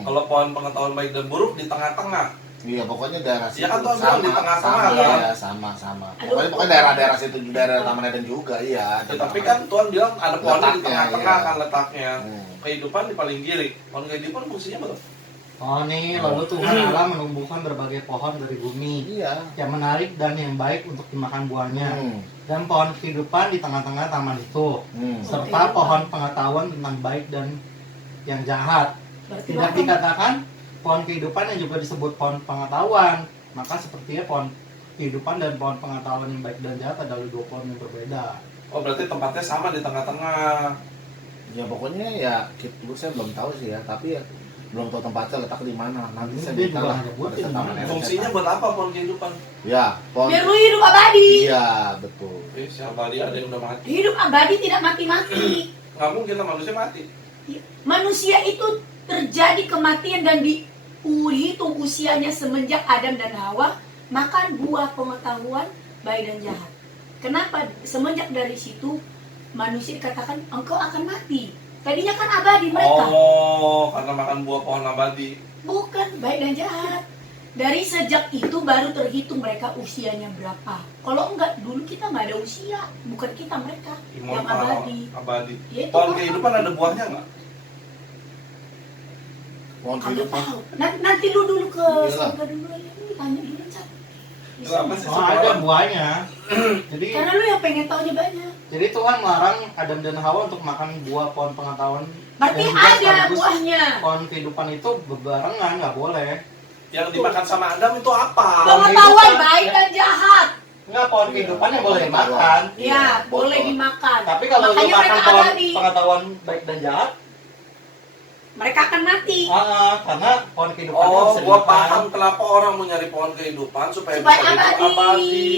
Kalau pohon pengetahuan baik dan buruk di tengah-tengah. Iya, pokoknya daerah situ. Iya kan, Tuhan bilang di tengah-tengah, sama, kan? iya, sama. Aduh. Pokoknya daerah-daerah situ, daerah Taman Eden juga, iya. Ya, tapi kan Tuhan bilang ada pohonnya di Letaknya, tengah-tengah iya. kan letaknya. Hmm. Kehidupan di paling kiri. Pohon kehidupan fungsinya apa? Oh nih, lalu Tuhan Allah menumbuhkan berbagai pohon dari bumi Iya. yang menarik dan yang baik untuk dimakan buahnya. Hmm. Dan pohon kehidupan di tengah-tengah taman itu, Hmm. serta pohon pengetahuan tentang baik dan yang jahat. Berarti Tidak dikatakan pohon kehidupan yang juga disebut pohon pengetahuan. Maka sepertinya pohon kehidupan dan pohon pengetahuan yang baik dan jahat adalah dua pohon yang berbeda. Oh, berarti tempatnya sama di tengah-tengah. Ya pokoknya ya, saya belum tahu sih ya, tapi ya belum tahu tempatnya letak di mana. Nanti saya Dia minta juga lah nyebutin pada saat Taman Eden. Fungsinya buat apa pohon kehidupan? Ya, pohon. biar lu hidup abadi. Iya, betul. Siapa dia ada yang udah mati? Hidup abadi tidak mati-mati. Nggak mungkin lah manusia mati. Manusia itu terjadi kematian dan dihitung usianya semenjak Adam dan Hawa makan buah pengetahuan baik dan jahat. Kenapa? Semenjak dari situ manusia dikatakan engkau akan mati. Tadinya kan abadi mereka. Oh, karena makan buah pohon abadi. Bukan baik dan jahat. Dari sejak itu baru terhitung mereka usianya berapa. Kalau enggak, dulu kita nggak ada usia. Bukan kita, mereka Imun yang abadi. abadi. Ya, itu Pohon kan kehidupan ada buahnya nggak? Pohon Kagak kehidupan. tahu. Nanti lu dulu ke Iyalah. surga dulu aja. Lu tanya dulu, Cat. Bisa Kenapa nggak? sih? Oh, ada buahnya. Jadi Karena lu yang pengen taunya banyak. Jadi Tuhan melarang Adam dan Hawa untuk makan buah pohon pengetahuan. Berarti Dan juga ada sekaligus buahnya. Pohon kehidupan itu berbarengan, nggak boleh. Yang dimakan sama Adam itu apa? Pengetahuan kehidupan, baik ya. dan jahat. Nggak, pohon kehidupan yang boleh dimakan. Ya, betul. boleh dimakan. Tapi kalau lu Makanya makan mereka pohon abadi. pengetahuan baik dan jahat, Mereka akan mati. karena pohon kehidupan Oh, bisa gua dimakan. paham kenapa orang mau nyari pohon kehidupan supaya Supaya bisa hidup abadi. abadi.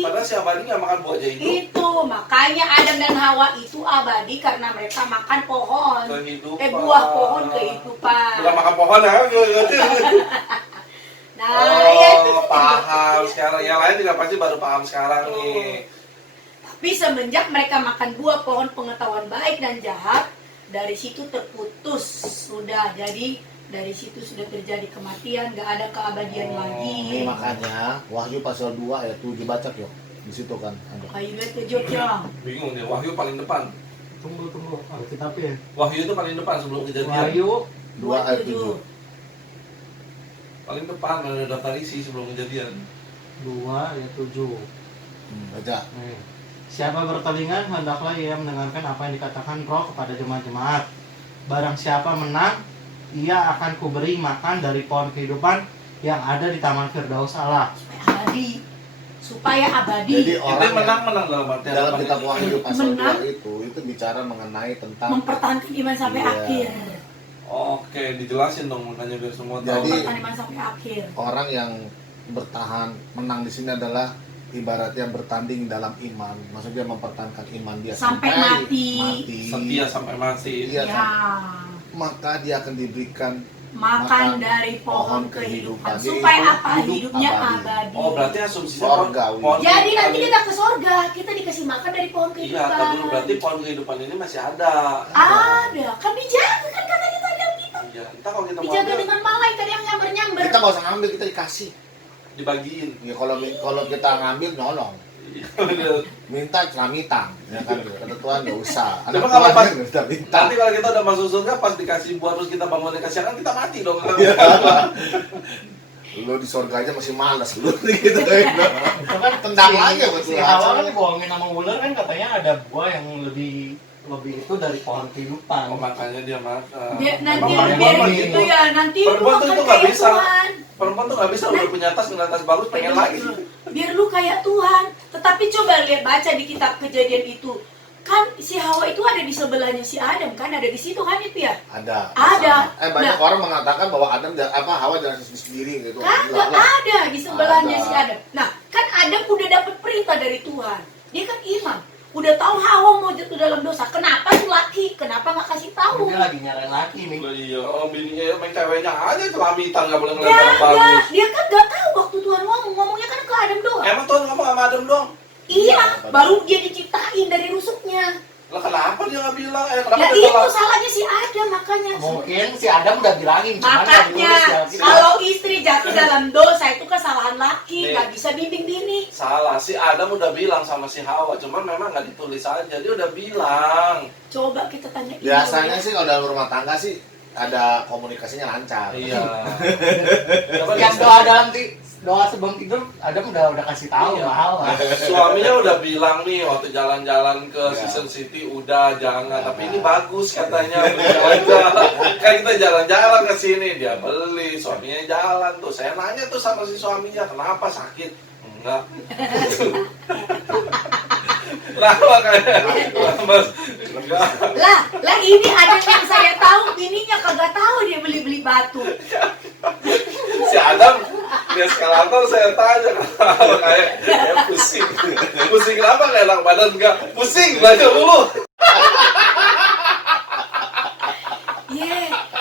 Padahal si abadi nggak makan buah aja hidup. Itu makanya Adam dan Hawa itu abadi karena mereka makan pohon. Kehidupan. Buah pohon kehidupan. Bukan makan pohon ya? Nah, ya itu Oh, paham sekarang. Yang lain juga pasti baru paham sekarang nih. Tapi semenjak mereka makan buah pohon pengetahuan baik dan jahat, dari situ terputus sudah. Jadi dari situ sudah terjadi kematian, gak ada keabadian Oh. Ini lagi. makanya Wahyu pasal 2 ayat 7 baca yuk. Di situ kan ada. Kayu lihat ke Jogja. Bingung nih, Wahyu paling depan. Tunggu, Alkitabnya. Wahyu itu paling depan sebelum kejadian. Wahyu 2 ayat 7. Paling depan ada daftar isi sebelum kejadian. 2 ayat 7. Baca. Nih. Siapa bertelinga, hendaklah ia mendengarkan apa yang dikatakan Roh kepada jemaat-jemaat. Barang siapa menang, ia akan kuberi makan dari pohon kehidupan yang ada di Taman Firdaus Allah. Abadi. Supaya abadi. Jadi Itu orang menang dalam artian dalam apa kitab nih? Wahyu pasal Menang. 2 itu bicara mengenai tentang Mempertahankan iman sampai Iya. akhir. Oke, dijelasin dong makanya biar semua tahu. Jadi- Mempertahankan iman sampai akhir. orang yang bertahan menang di sini adalah ibaratnya bertanding dalam iman, maksudnya mempertahankan iman dia Sampai mati. Setia sampai mati. Iya, Ya. maka dia akan diberikan Makan dari pohon kehidupan. Dia Supaya itu apa? hidup Hidupnya abadi. abadi. Oh, berarti asumsinya Sorgawi. Jadi nanti kehidupan- kita ke sorga, kita dikasih makan dari pohon Iya, kehidupan. tapi dulu berarti pohon kehidupan ini masih ada. Ada, kan dijaga kan kata kita dalam kitab. Iya, entar kalau kita mau Dijaga ambil, dengan malaikat yang nyamber-nyamber. kita nggak usah ngambil, kita dikasih dibagiin. ya. Kalau kita ngambil nyolong, Iya, bener. minta ceramitang ya kan, kata Tuhan nggak usah. Ada Coba kalau Tuhan pas- yang minta minta. Nanti kalau kita udah masuk surga pas dikasih buah terus kita bangun kasihan kita mati dong. Iya. Lu di surga aja masih malas lu gitu kan. Itu kan Tendang aja buat si lu. Hawa kan dibohongin sama ular kan, katanya ada buah yang lebih lebih itu dari pohon kehidupan. makanya dia makan. Nanti Emang biar perempuan gitu begitu. ya, nanti lu Perempuan tuh akan itu nggak kayak bisa. Tuhan. Perempuan tuh nggak bisa udah punya tas ngeliat tas bagus pengen lagi. Biar lu kayak Tuhan. Tetapi coba lihat baca di kitab Kejadian itu. Kan si Hawa itu ada di sebelahnya si Adam kan, ada di situ kan itu ya? Ada. Ada. Banyak Nah. orang mengatakan bahwa Adam Hawa jalan sendiri gitu. Kagak Enggak lah. ada di sebelahnya Ada. si Adam. Nah, kan Adam udah dapat perintah dari Tuhan. Dia kan imam. Udah tahu Hawa mau jatuh dalam dosa. Kenapa tuh laki? Kenapa nggak kasih tahu? Dia lagi nyariin laki nih. Loh, iya, orang bininya main ceweknya aja celamitan nggak boleh Ya, ngeliat yang bagus. enggak. Dia kan nggak tahu waktu Tuhan ngomongnya kan ke Adam doang. Emang Tuhan ngomong sama Adam dong? Iya, baru dia diciptain dari rusuknya. Lah kenapa dia nggak bilang? Kenapa Ya dia itu tolak? salahnya si Adam makanya. Mungkin si Adam udah bilangin, cuman nggak Makanya diurus ya. Kita- kalau istri jatuh dalam dosa itu kesalahan laki, Nih. nggak bisa bimbing bini. Salah, si Adam udah bilang sama si Hawa, cuman memang nggak ditulis aja. Dia udah bilang. Coba kita tanya ibu Biasanya ya. sih kalau dalam rumah tangga sih ada komunikasinya lancar. Iya. Yang doa dalam doa sebelum tidur, Adam udah kasih tahu Iya. sama Hawa. Suaminya udah bilang nih waktu jalan-jalan ke Iya. Season City udah jangan, tapi ini bagus katanya jalan-jalan. Kan kita jalan-jalan ke sini dia beli, suaminya jalan tuh. Saya nanya tuh sama si suaminya, kenapa sakit? Enggak. Kenapa kayak Mas? Enggak. Lah ini ada yang saya tahu, bininya kagak tahu dia beli batu. Si Adam di eskalator saya tanya kenapa kayak pusing. Pusing kenapa kayak enak badan enggak? Pusing belajar dulu.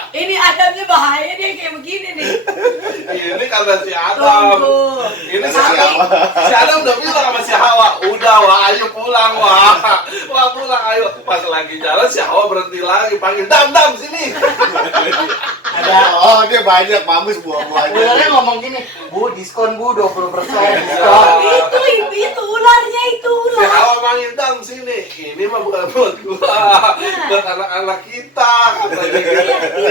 Ini Adamnya bahaya dia kayak begini nih. Ini karena si Adam. Tunggu. Ini si Adam udah bilang sama si Hawa, udah wah ayo pulang wah pulang ayo. Pas lagi jalan si Hawa berhenti lagi panggil Dam sini. Oh, dia banyak bagus buah-buahnya. Ularnya ngomong gini, Bu, diskon Bu, 20% Iya. diskon. Itu ularnya itu Si ular. Hawa panggil Dam sini. Ini mah bukan buat gua, buat anak-anak kita katanya.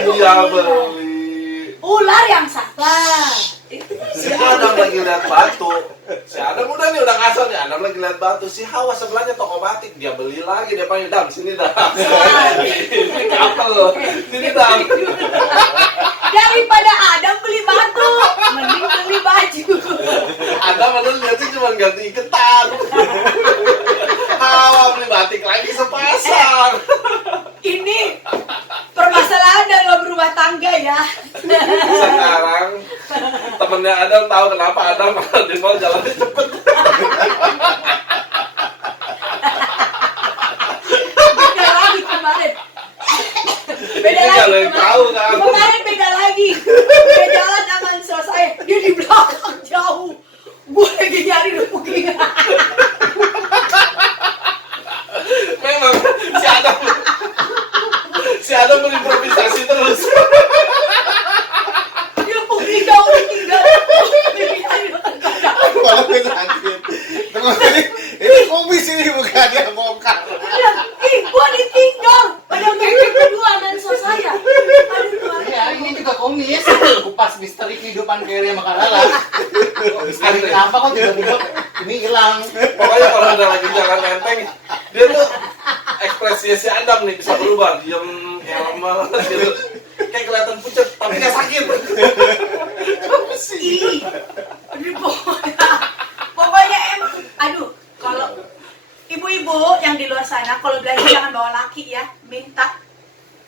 Iya beli. Ular yang salah. Itu Si Adam lagi lihat batu. Si Adam udah ngasal nih. Adam lagi lihat batu. Si Hawa sebelahnya toko batik. Dia beli lagi. Dia panggil Dam sini Dam. Ini kapel loh. Sini Dam. daripada Adam beli batu, mending beli baju. Adam ada lihatnya cuma ganti iketan. Hawa beli batik lagi sepasang. Ini permasalahan dalam rumah tangga ya. Sekarang temennya Adam tahu kenapa Adam di mall jalannya cepet. Beda lagi kemarin. Beda Ini lagi nggak ada yang tahu kan. Kemarin beda lagi. Dia jalan akan selesai. Dia di belakang jauh. Gue lagi nyari rugi. Memang si Adam berimprovisasi terus. Dia pergi jauh ditinggal. Kalau kita sakit. Terus ini kumis ini bukan dia bongkar. Gue ditinggal. Padahal mereka berdua dan saya. Aduh, Ya, ini juga komis. Kupas misteri kehidupan Kerry sama Kalala. Misteri kenapa kok tiba-tiba ini hilang. Pokoknya kalau ada lagi jalan menteng, dia tuh ekspresinya si Adam nih bisa berubah, diem kayak lemas gitu, kayak kelihatan pucat tapi nggak sakit. Ih, aduh, pokoknya emang, aduh, kalau ibu-ibu yang di luar sana, kalau belanja jangan bawa laki ya, minta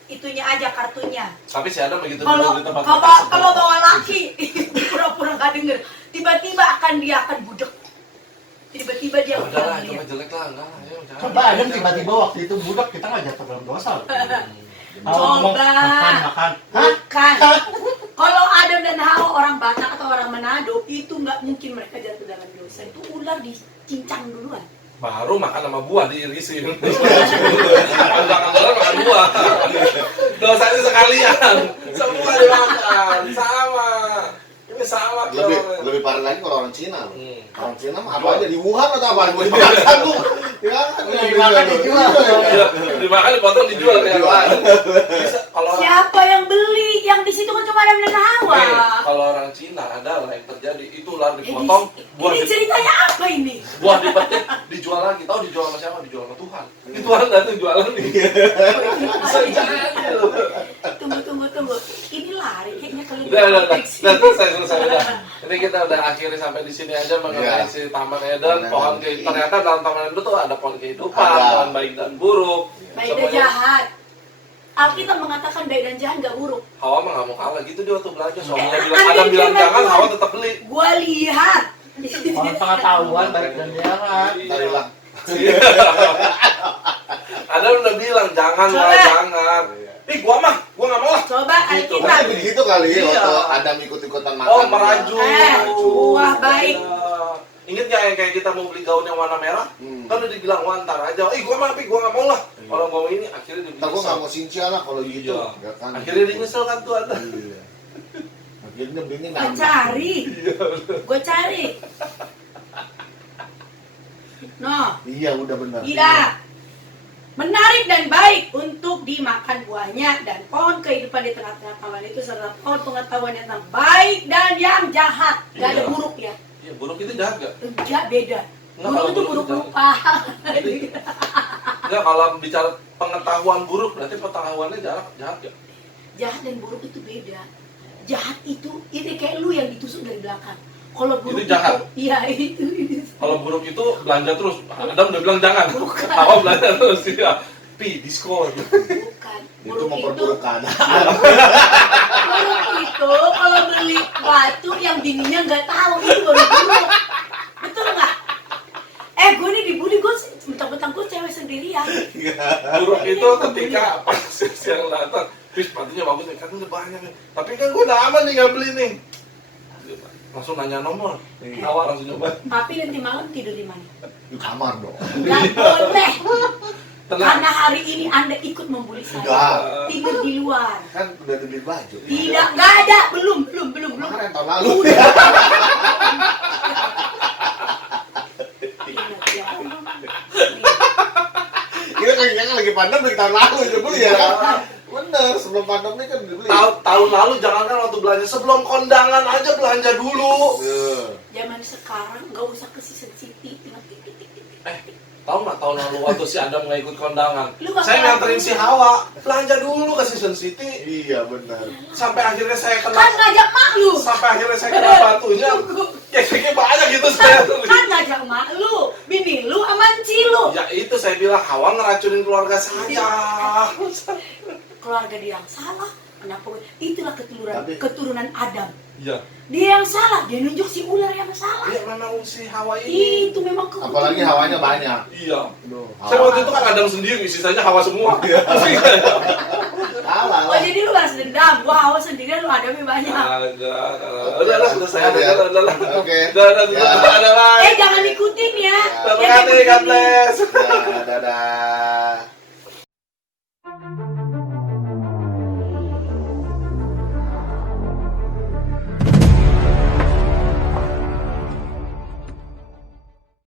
itunya aja kartunya. Tapi si Adam begitu Kalau dulu di tempat kalau bawa laki, pura-pura nggak denger, tiba-tiba dia akan budek. Tiba-tiba dia ya udah lah, akan itu mah lihat. jelek lah, enggak lah, ayo, jangan. Coba Adam tiba-tiba waktu itu budak, kita nggak jatuh dalam dosa loh. Kalau ngomong Coba. makan. Hah? Bukan. Kalau Adam dan Hawa orang Batak atau orang Manado, itu nggak mungkin mereka jatuh dalam dosa. Itu ular dicincang duluan. Baru makan sama buah diirisin. Makan makan buah. Dosanya sekalian. Semua dimakan. Sama. Ini sama. Lebih parah lagi kalau orang Cina loh. Orang Cina mah apa aja di Wuhan atau apa mau dimakan tuh. Ya, Dimakan dijual. Iya, dimakan dipotong dijual ke yang lain. Bisa kalau orang Siapa yang beli? Yang di situ kan cuma Adam dan Hawa. kalau orang Cina adalah yang terjadi itu ular dipotong, buah Ini ceritanya apa ini? buah dipetik, dijual lagi. Tahu dijual sama siapa? Dijual sama Tuhan. Itu itu Anda tuh jualan nih. Bisa jadi loh. Tunggu. Ini lari kayaknya kalau Udah, selesai udah. Ini kita udah akhiri sampai di sini aja mengenai Iya. si Taman Eden, pohon kehidupan. Ternyata dalam Taman Eden tuh ada pohon kehidupan, Ada. pohon baik dan buruk. baik dan jahat. Alkitab mengatakan baik dan jahat gak buruk. Hawa mah nggak mau kalah gitu dia waktu belajar. Soalnya Eh, bilang Anda Adam bilang gimana, jangan, Tuan? Hawa tetap beli. Gua lihat. Pohon pengetahuan baik dan jahat. Tarilah. Iya. Adam udah bilang jangan Coba. lah, jangan. Gua nggak mau lah. Coba Gitu. Alkitab. Mungkin begitu kali ya, Iya. waktu Adam ikut-ikutan makan. Oh, juga. meraju. buah baik. Ingat nggak yang kayak kita mau beli gaun yang warna merah? Kan udah dibilang, wah ntar aja. Gua mah, gua nggak mau lah. Kalau mau ini, akhirnya dia Ntar gue nyesel. gak mau Cynthia lah kalau gitu. Iya. Ya kan? Akhirnya dia nyesel kan tuh ada. Iya. Akhirnya belinya Gua ngambil. cari. Gua cari. No, Iya, udah benar. tidak. Menarik dan baik untuk dimakan buahnya dan pohon kehidupan di tengah-tengah taman itu serta pohon pengetahuan yang baik dan yang jahat. Gak ada Iya. buruk ya. Iya, buruk itu jahat gak? Enggak beda. Enggak, Buruk kalau itu buruk buruk itu rupa. Enggak, kalau bicara pengetahuan buruk, berarti pengetahuannya jahat gak? Jahat dan buruk itu beda. Jahat itu kayak lu yang ditusuk dari belakang. Kalau buruk Itu jahat? Iya itu. Kalau buruk itu belanja terus. Adam udah bilang jangan. Bukan. Hawa belanja terus. Iya. Diskon. Bukan. Itu Buruk itu memperburuk keadaan. buruk itu kalau beli batu yang bininya nggak tahu itu baru buruk. Betul nggak? Gue nih dibully, gue mentang-mentang gue cewek sendirian. Buruk itu ketika pas yang datang, "Pis, sepatunya bagus nih, kan udah banyak nih. Tapi kan gue udah aman nih nggak beli nih." Langsung nanya nomor. Iya. Awal langsung nyoba. Tapi nanti malam tidur di mana? Di kamar dong. Nggak boleh. Tenang. Karena hari ini Anda ikut membuli saya. Enggak. Tidur di luar. Kan udah dibeli baju. Tidak, nggak ada. Belum. Kemarin tahun lalu. Ingat ya. Kita lagi pandemi tahun lalu udah beli ya kan? Bener, sebelum pandemi kan udah beli. Tahun lalu jangankan waktu belanja, sebelum kondangan aja belanja dulu. Iya. Zaman sekarang nggak usah ke Season City. Tinggal tik, tik, tik, tik, tik. Tahu nggak tahun lalu waktu si Adam nggak ikut kondangan, Lu nggak saya pernah nganterin si ikut. Hawa belanja dulu ke Season City, Iya benar. sampai akhirnya saya kena, Kan ngajak mak lu. sampai akhirnya saya kena batunya, kayak banyak gitu saya. Kan ngajak mak lu. Bini lu sama Enci lu. Ya itu saya bilang Hawa ngeracunin keluarga saya. Keluarga dia yang salah. Kenapa? Itulah Tapi- keturunan Adam. Iya. Dia yang salah. Dia nunjuk si ular yang salah. Dia memang si Hawa ini. Itu memang Apalagi hawanya banyak. Iya. Aduh, Saya waktu itu kan Adam sendiri, sisanya Hawa semua. Salah Oh lah. jadi lu balas dendam. Gua hawa sendirian, lu Adamnya banyak. Udah selesai. Udah. Oke. Udah. Jangan ikutin ya. Terima Yang kasih, God begini. bless. Ya, dadah.